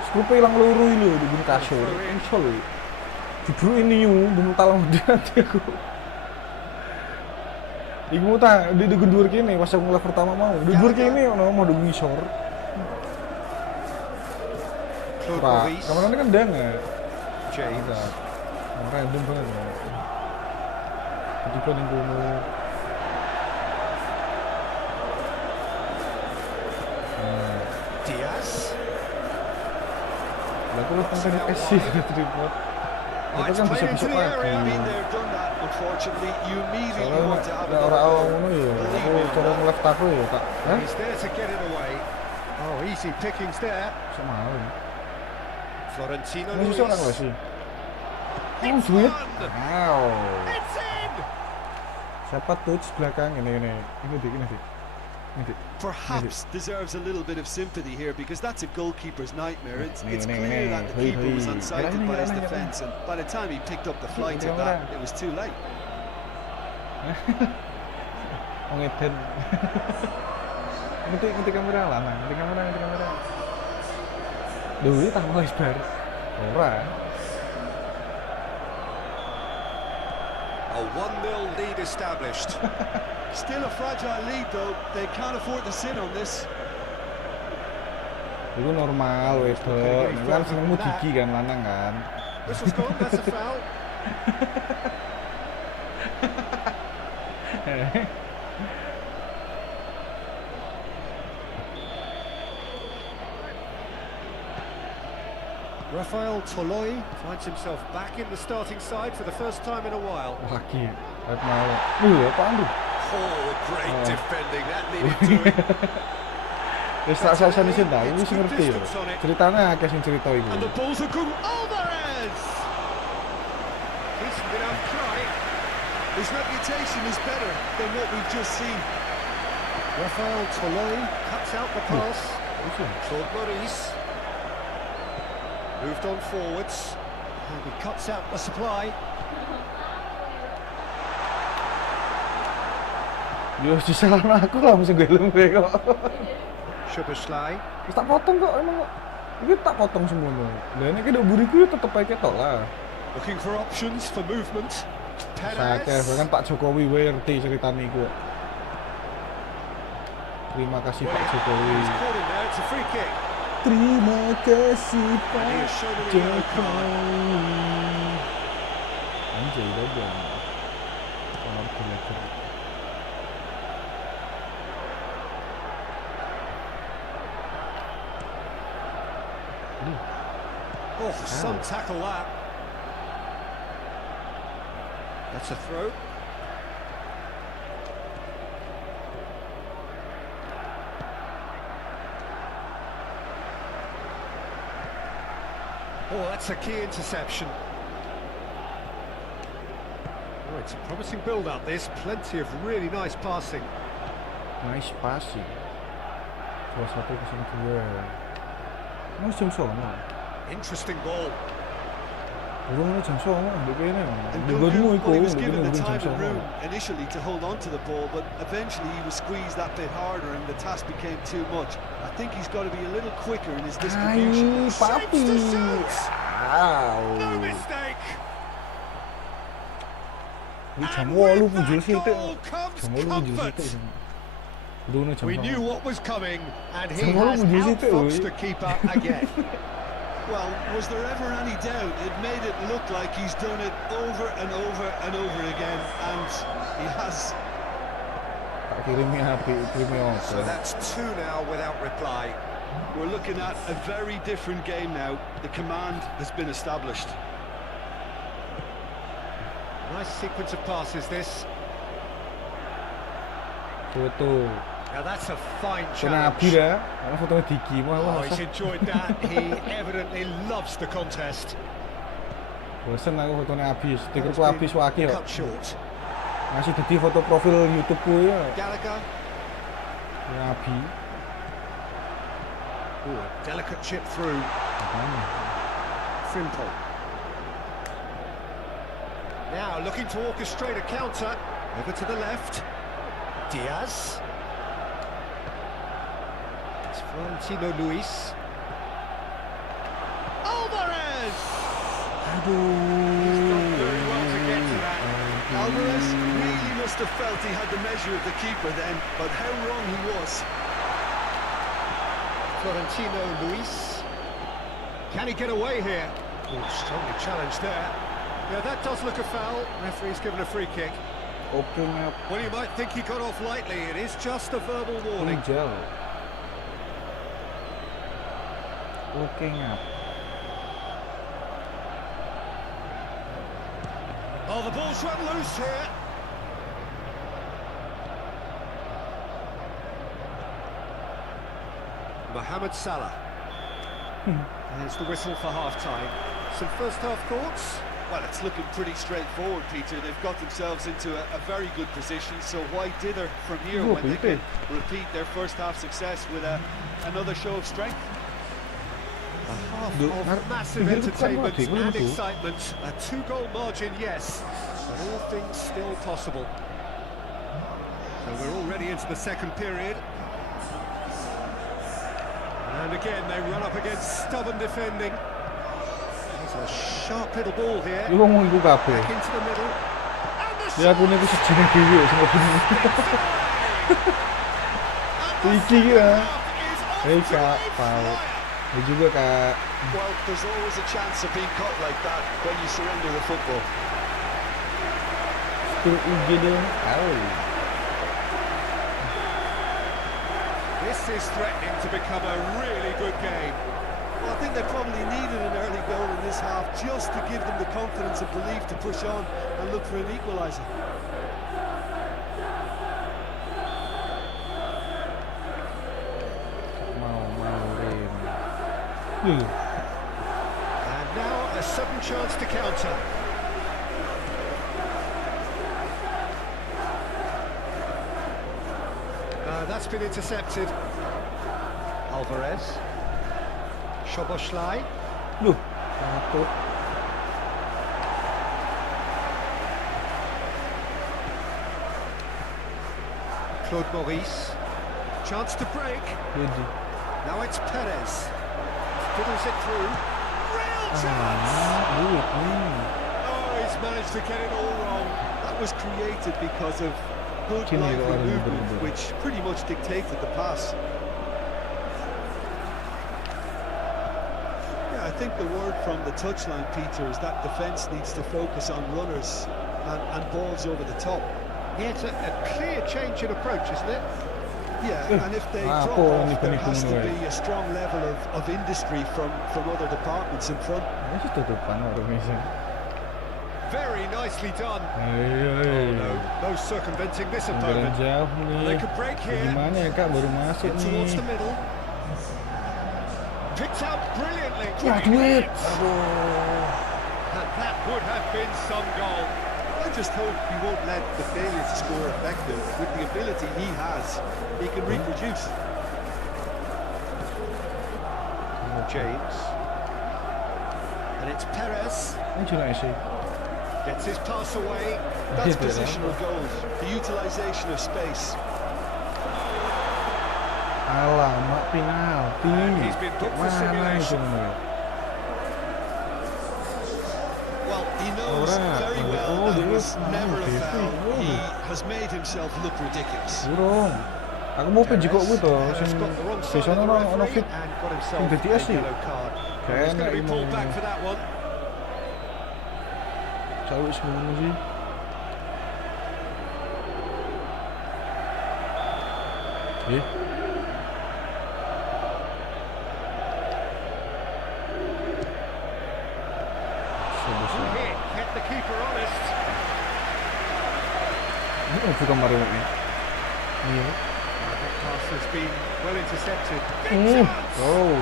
Skrupe hilang loro lho di kasur. Insol. Diburu ini belum talang nanti aku. Iku mau tak di gundur kene pas aku mulai pertama mau. Gundur kene ono mau ngisor. Pak, kemarin kan nggak James. Random banget. Tiba ning kono. Diaz. Aku langsung kasih tripod. Itu kan bisa besok lagi. Unfortunately, you immediately Soalnya want to have orang awam ngono ya. Aku coba nge-left aku ya, Kak. Hah? He's there to get it away. Oh, easy pickings there. Semalam. Florentino Ini susah orang Luis. sih. Oh, duit. Wow. It's in! Siapa tuh belakang ini. Ini dik. perhaps deserves a little bit of sympathy here, because that's a goalkeeper's nightmare. It's clear that the keeper was unsighted by his defence, and by the time he picked up the flight of that, it was too late. Ngeden. Ngerti kamera lanang, ngerti kamera. Duh, ini tambah isbar. Ora. A 1-0 lead established. Still a fragile lead though. They can't afford to sit on this. Itu normal, wedok. Kan senengmu gigi kan lanang kan. Whistle's gone, that's a foul. Rafael Toloi finds himself back in the starting side for the first time in a while. Lagi, mau. Apaan tuh? Oh, great defending, that needed doing. Wis tak sasane sing ta, wis ngerti ya. Ceritane akeh sing cerita iku. And the ball's a good Alvarez. Decent enough try. His reputation is better than what we've just seen. Rafael Toloi cuts out the pass. Claude Maurice moved on forwards. And he cuts out the supply. Yo disalahno aku lah mesti gelem kowe kok. Szoboszlai. Wis tak potong kok emang kok. Iki tak potong semono. Lah nek nduk buriku yo tetep ae ketok lah. Looking for options for movement. Sakeh kan Pak Jokowi wae ngerti ceritane iku. Terima kasih Pak Jokowi. He's caught him there, it's a free kick. Terima kasih Pak And he has shown him a yellow card. Anjay udah. Honor collector. Oh, some tackle that. That's a throw. Oh, that's a key interception. Oh, it's a promising build-up, this. Plenty of really nice passing. Nice passing. Salah satu kesini kedua. Mau jam sono. Interesting ball. Belum jam sono, begini. And Denganmu Nkunku, itu, well, he was given begini the jam time and sono. room initially to hold on to the ball, but eventually he was squeezed that bit harder and the task became too much. I think he's got to be a little quicker in his distribution. Ay, papi. Shapes to shoot. Wow. No mistake. Ini jam And 8 with muncul that situ. goal comes Jam 8 muncul comfort. situ. Dulu jam We 8. knew what was coming, and he Jam 8 has muncul situ. outfoxed the keeper again. Well, was there ever any doubt? It made it look like he's done it over and over and over again, and he has. Tak kirimi HP, kirimi So apa. that's 2 now without reply. We're looking at a very different game now. The command has been established. Nice sequence of passes, this. Foto. Now that's a fine Foto Nabi challenge. dah. Mana fotonya Diki. Oh, he's enjoyed that. He evidently loves the contest. Bosen aku fotonya habis. That Stikerku has habis been wakil. cut short. Masih jadi foto profil YouTubeku ya. Gallagher. Nabi. Ooh, a delicate chip through. Simple. Now looking to orchestrate a counter. Over to the left. Diaz. It's Florentino Luis. Alvarez! He's done very well to get to that. Alvarez really must have felt he had the measure of the keeper then, but how wrong he was. Florentino Luis. Can he get away here? Oh, strongly challenged there. Yeah, that does look a foul. Referee's given a free kick. Oke ngap. Well, you might think he got off lightly. It is just a verbal warning. Hijau. Oke ngap. Oh, the ball's run loose here. Mohamed Salah. There's the whistle for half-time. Some first-half thoughts? Well, it's looking pretty straightforward, Peter. They've got themselves into a very good position, so why dither from here when they can repeat their first-half success with another show of strength? A half of massive entertainment and excitement. A two-goal margin, yes, but all things still possible. So we're already into the second period. And again, they run up against stubborn defending. There's a sharp little ball here. Lu ngomong ibu kabeh. Back into the middle. And the Ya aku nih bisa jadi dhewe sing ngobeni. Iki ya. Hei Kak, Pau. Ini juga Kak. Well, there's always a chance of being caught like that when you surrender the football. Tur UG dong. Kali. This is threatening to become a really good game. Well, I think they probably needed an early goal in this half just to give them the confidence and belief to push on and look for an equaliser. And now a sudden chance to counter. That's been intercepted. Alvarez. Szoboszlai. Loh, satu. Claude Maurice. Chance to break. Jadi. Now it's Perez. Fiddles it through. Real chance! Duit nih. Oh, he's managed to get it all wrong. That was created because of good Sini lively orang movement, berbeda. which pretty much dictated the pass. Yeah, I think the word from the touchline, Peter, is that defence needs to focus on runners and balls over the top. Yeah, it's a clear change in approach, isn't it? Yeah, and if they drop Apa off, ni there has to penipu be a strong level of industry from other departments in front. Ini sih tutupan orang bisa. Very nicely done. Hei, No circumventing this jalan opponent. jauh They nih. could break here. Gimana ya Kak, baru masuk Get towards nih. the middle. Picked out brilliantly. Wah, duit. And that would have been some goal. I just hope he won't let the failure to score affect him. With the ability he has, he can reproduce. James. And it's Perez. Ini cuma sih. Gets his pass away. That's Hit it, positional goals, the utilisation of space. Alamak penalti. He's been booked for Mana itu simulation. namanya? Well, he knows Ora, very oh, well that it was dia- never a oh, foul. oh. He has made himself look ridiculous. Burung. Aku mau pengen kok gue toh. Has Sing got the wrong di side sana of the ono referee fit. and got himself Sing dadi a asli. yellow card. Kayak He's going to be enak pulled ini. back for that one. Cawik semua sih. Eh, Good hit, kept the keeper honest. Bukan Mario ini. Iya. That pass has been well intercepted. Big chance! Oh.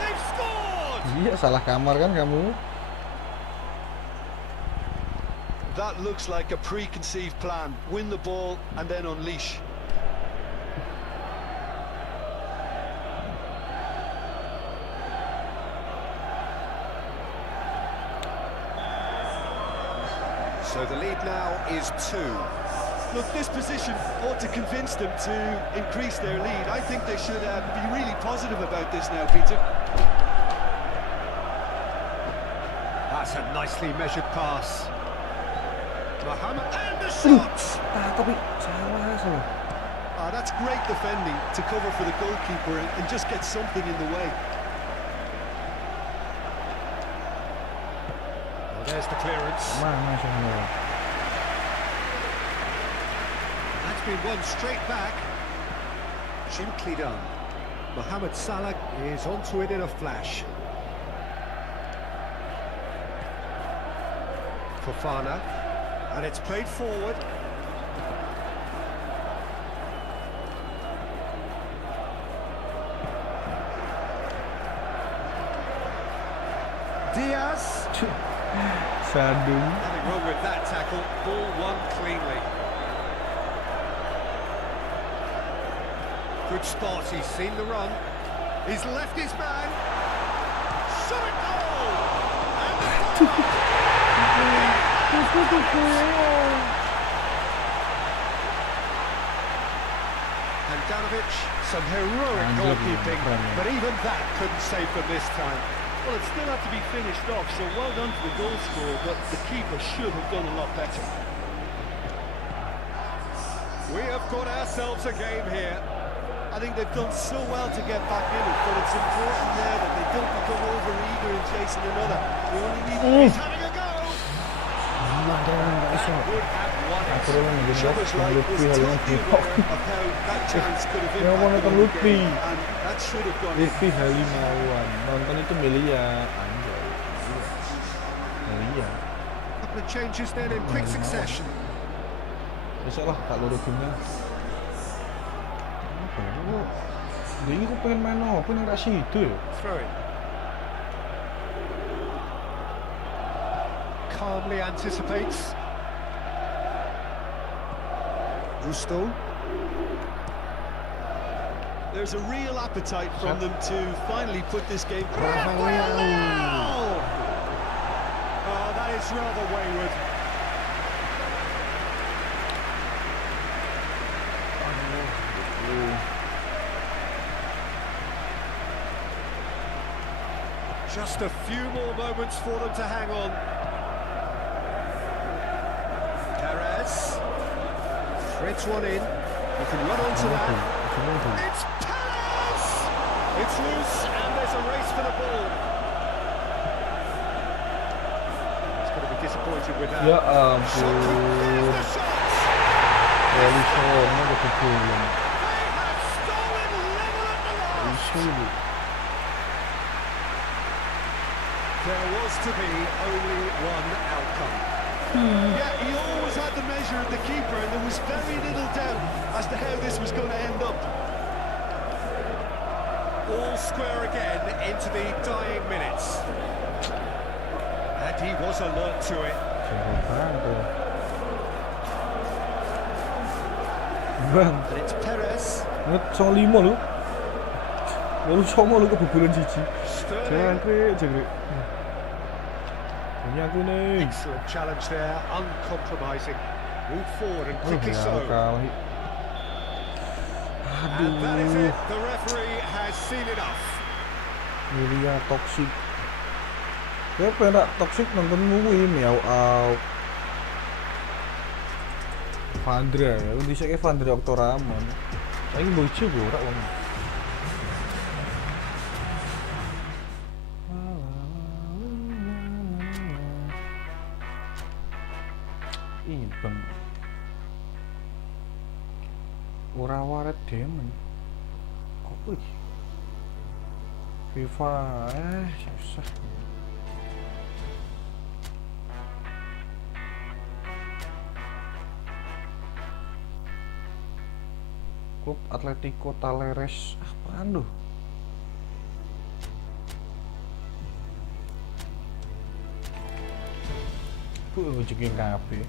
They've scored! Iya, salah kamar kan kamu? That looks like a preconceived plan. Win the ball and then unleash. So the lead now is 2. Look, this position ought to convince them to increase their lead. I think they should be really positive about this now, Peter. That's a nicely measured pass. Mohammed and the shot! Tapi salah. That's great defending to cover for the goalkeeper and just get something in the way. Well, there's the clearance. Mana salah? That's been won straight back. Gently done. Mohamed Salah is onto it in a flash. Fofana, and it's played forward. Diaz. Sadung. Nothing wrong with that tackle. Ball won cleanly. Good spot. He's seen the run. He's left his man. Shot it goal! And the Handanovic, some heroic goalkeeping, but even that couldn't save them this time. Well, it still had to be finished off, so well done for the goal scorer, but the keeper should have done a lot better. We have got ourselves a game here. I think they've done so well to get back in it, but it's important there that they don't become over-eager in chasing another. They only need He's having a go! That would have won it. Showers like was totally aware of how that chance could have Yang mau nonton impacted the Lutfi. game, and that should have gone in. Lutfi Halimawan. Nonton itu Melia. Anjay. Melia. Couple of changes then in quick succession. Besok lah tak lurus timnya. Dia ini kok pengen main apa yang tak situ ya? Throw it. Calmly anticipates. Rusto. There's a real appetite from them to finally put this game. Oh, that is rather wayward. Just a few more moments for them to hang on. Perez threads one in. You can run onto that. It's Perez! It's loose and there's a race for the ball. He's going to be disappointed with that. Ya Shot ampun. clears the shots. Wali Songo kebetulan. They have stolen level at the last. There was to be only one outcome. Yeah, he always had the measure of the keeper, and there was very little doubt as to how this was going to end up. All square again into the dying minutes. And he was alert to it. Bang, And it's Perez. nget 5 lu. Baru 5 lu kebobolan siji. Sterling. Jangkrik. Ini aku nih. Excellent challenge there, uncompromising. Move forward and quickly Ya, so. kali. And that is Aduh, it. The referee has seen enough. Melia toksik. Ya penak toksik nontonmu kuwi miau out. Vandra ya, undi sik Vandra Oktoraman. Saiki bojo ora wong. Ibang. Ora waret demen. Kok iki? FIFA susah. Klub Atletico Talleres. Apaan loh? Ujungnya kabeh.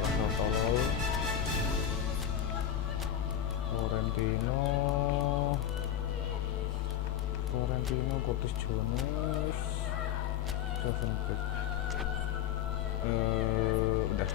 Asal tolol. Florentino, Curtis Jones, Gravenberch. Udah.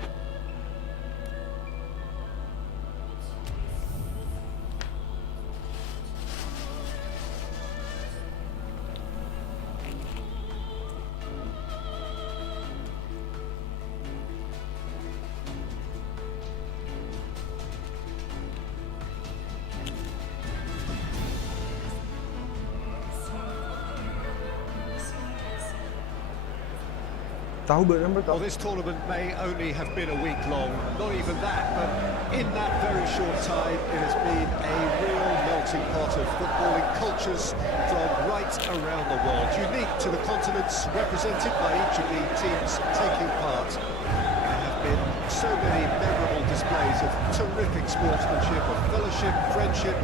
Tahu banget mereka. Well, this tournament may only have been a week long, not even that, but in that very short time, it has been a real melting pot of footballing cultures from right around the world, unique to the continents represented by each of the teams taking part. There have been so many memorable displays of terrific sportsmanship, of fellowship, friendship,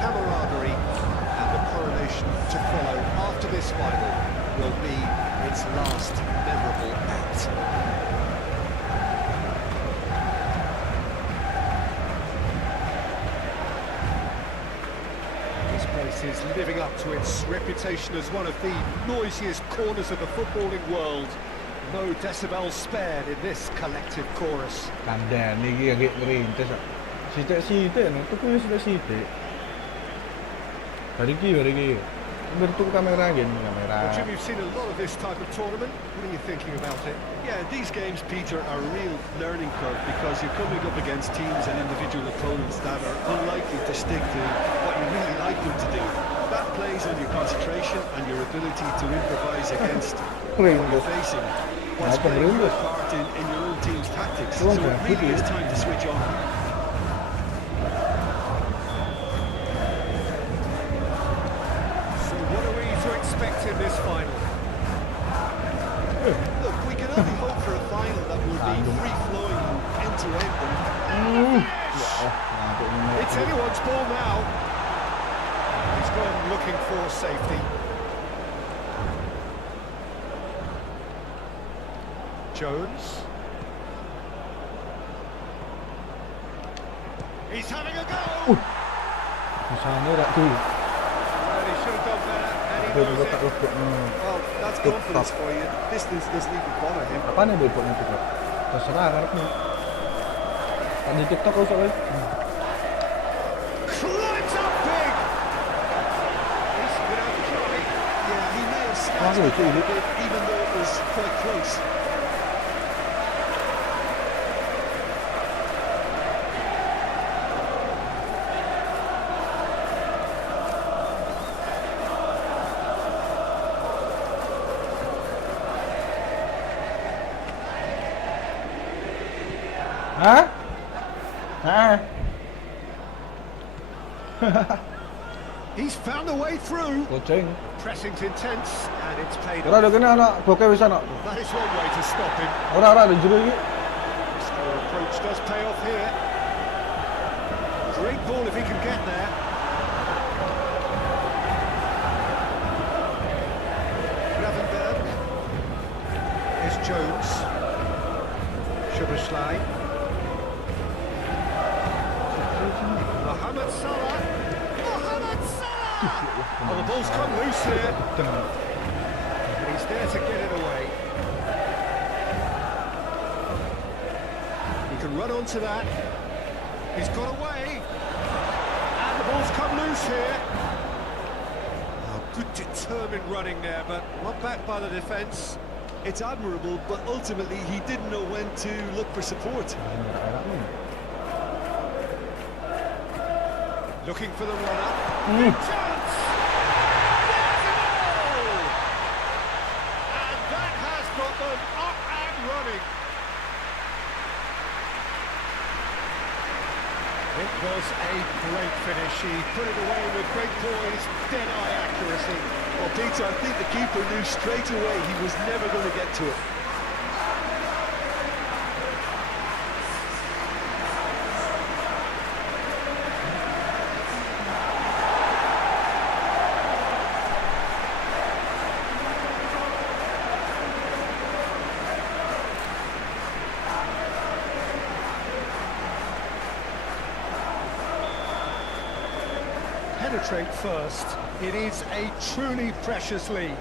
camaraderie, and the coronation to follow after this final will be its last memorable act. This place is living up to its reputation as one of the noisiest corners of the footballing world. No decibels spared in this collective chorus. Kandhan iki agak ngerintis. Sithik-sithik nek tuku wis sithik. Bari iki. Bertuk kamera gini kamera. Well, Jim, you've seen a lot of this type of tournament. What are you thinking about it? Yeah, these games, Peter, are a real learning curve because you're coming up against teams and individual opponents that are unlikely to stick to what you really like them to do. That plays on your concentration and your ability to improvise against what you're facing. What's playing your part in your own team's tactics. So it really is time to switch on. In this final. Look, we can only hope for a final that will be free-flowing and end-to-end. It's anyone's ball now. He's gone looking for safety. Jones. He's having a go. Misalnya rak tuh. Well, he should have done better. Well, that's confidence for you. Distance doesn't even bother him. Apa nih bobotnya tuh? Terserah karepmu. Kan di TikTok kok soalnya. Climbs up big. He's without a try. Yeah, he may have snatched it a bit, even though it was quite close. Hah? He's found a way through. Kucing. Pressing's intense and it's paid Ora off. ada kena anak bokeh wis ana. That is one way to stop him. Ora ada jero iki. Slow approach does pay off here. Great ball if he can get there. Gravenberch. Here's Jones. Szoboszlai. Mohamed Salah. Mohamed Salah! Oh, the ball's come loose here. And he's there to get it away. He can run onto that. He's got away. And the ball's come loose here. Oh, good determined running there, but not back by the defence. It's admirable, but ultimately he didn't know when to look for support. Looking for the runner. Big chance! There's a goal! And that has got them up and running. It was a great finish. He put it away with great poise, dead-eye accuracy. Well, Peter, I think the keeper knew straight away he was never going to get to it. Penetrate first. It is a truly precious lead.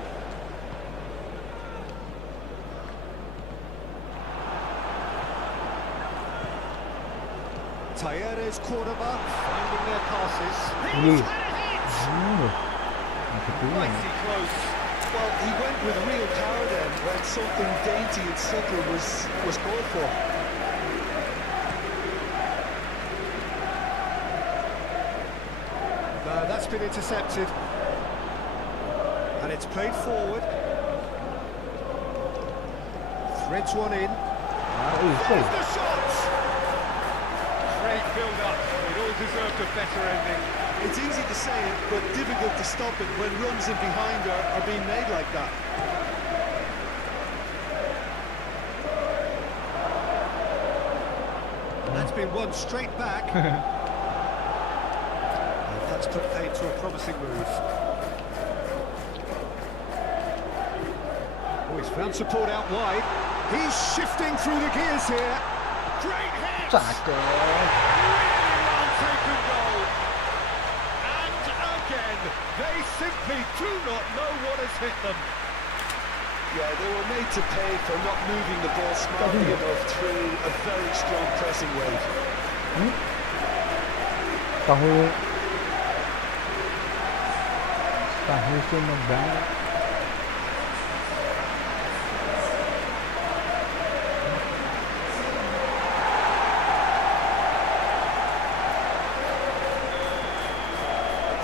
Talleres quarterback finding their passes. He's had it! Mighty close. Well, he went with real power then when something dainty and subtle was called for. That's been intercepted. And it's played forward. Threads one in. There's the shot! Great build-up. It all deserved a better ending. It's easy to say it, but difficult to stop it when runs in behind are being made like that. And that's been won straight back. And that's put paid to a promising move. Oh, he's found support out wide. He's shifting through the gears here. Great hit! Really well taken goal. And again, they simply do not know what has hit them. Yeah, they were made to pay for not moving the ball smartly enough through a very strong pressing wave. Tahu Sumedang.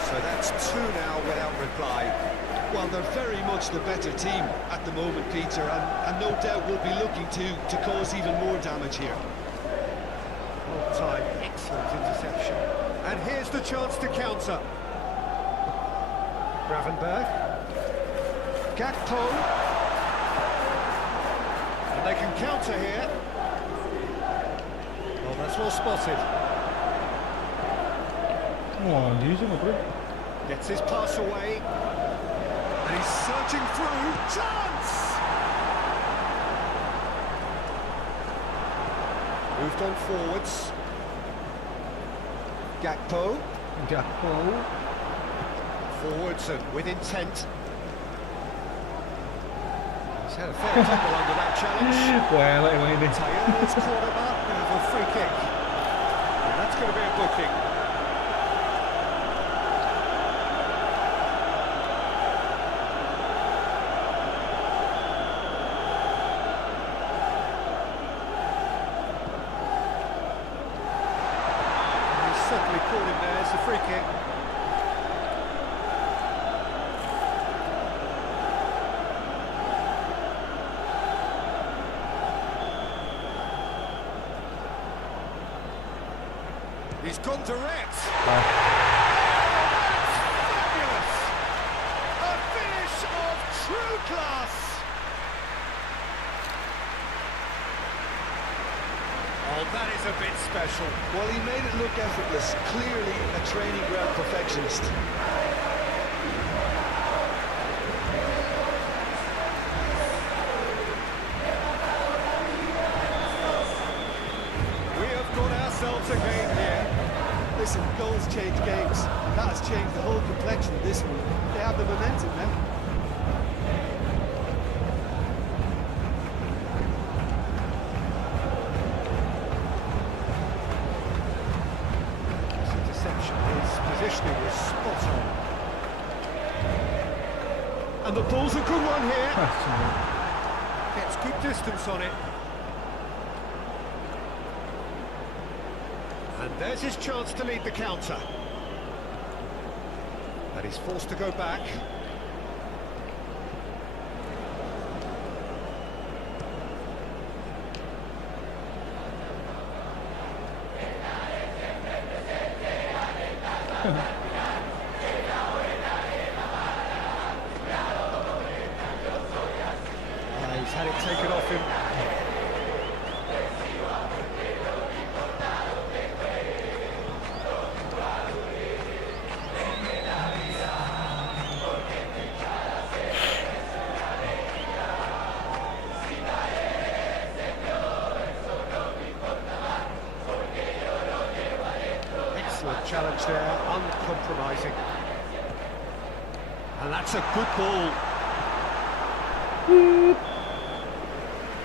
So that's two now without reply. Well, they're very much the better team at the moment, Peter, and no doubt will be looking to cause even more damage here. Well timed, excellent interception. And here's the chance to counter. Gravenberg. Gakpo. And they can counter here. Oh, that's well spotted. Wah, dia sih nggak boleh. Gets his pass away. And he's searching through. Chance! Moved on forwards. Gakpo. Forwards and with intent. He's had a fair tackle under that challenge. Wah, emang ini. Talleres quarterback with a free kick. And that's going to be a booking. Certainly called him there as a free kick. He's gone direct. That's fabulous. A finish of true class. Oh, that is a bit special. Well, he made it look effortless. Clearly a training ground perfectionist. We have got ourselves a game here. Listen, goals change games. That has changed the whole complexion of this one. They have the momentum now. His positioning was spot on. And the ball's a good one here. Gets good distance on it. And there's his chance to lead the counter. But he's forced to go back. He's had it taken off him. Excellent challenge there, uncompromising. And that's a good ball.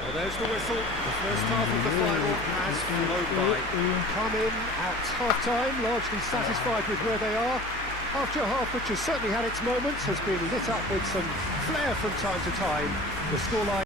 Well, there's the whistle. The first half of the final has flown by. Come in at half-time, largely satisfied with where they are. After a half which has certainly had its moments, has been lit up with some flair from time to time. The scoreline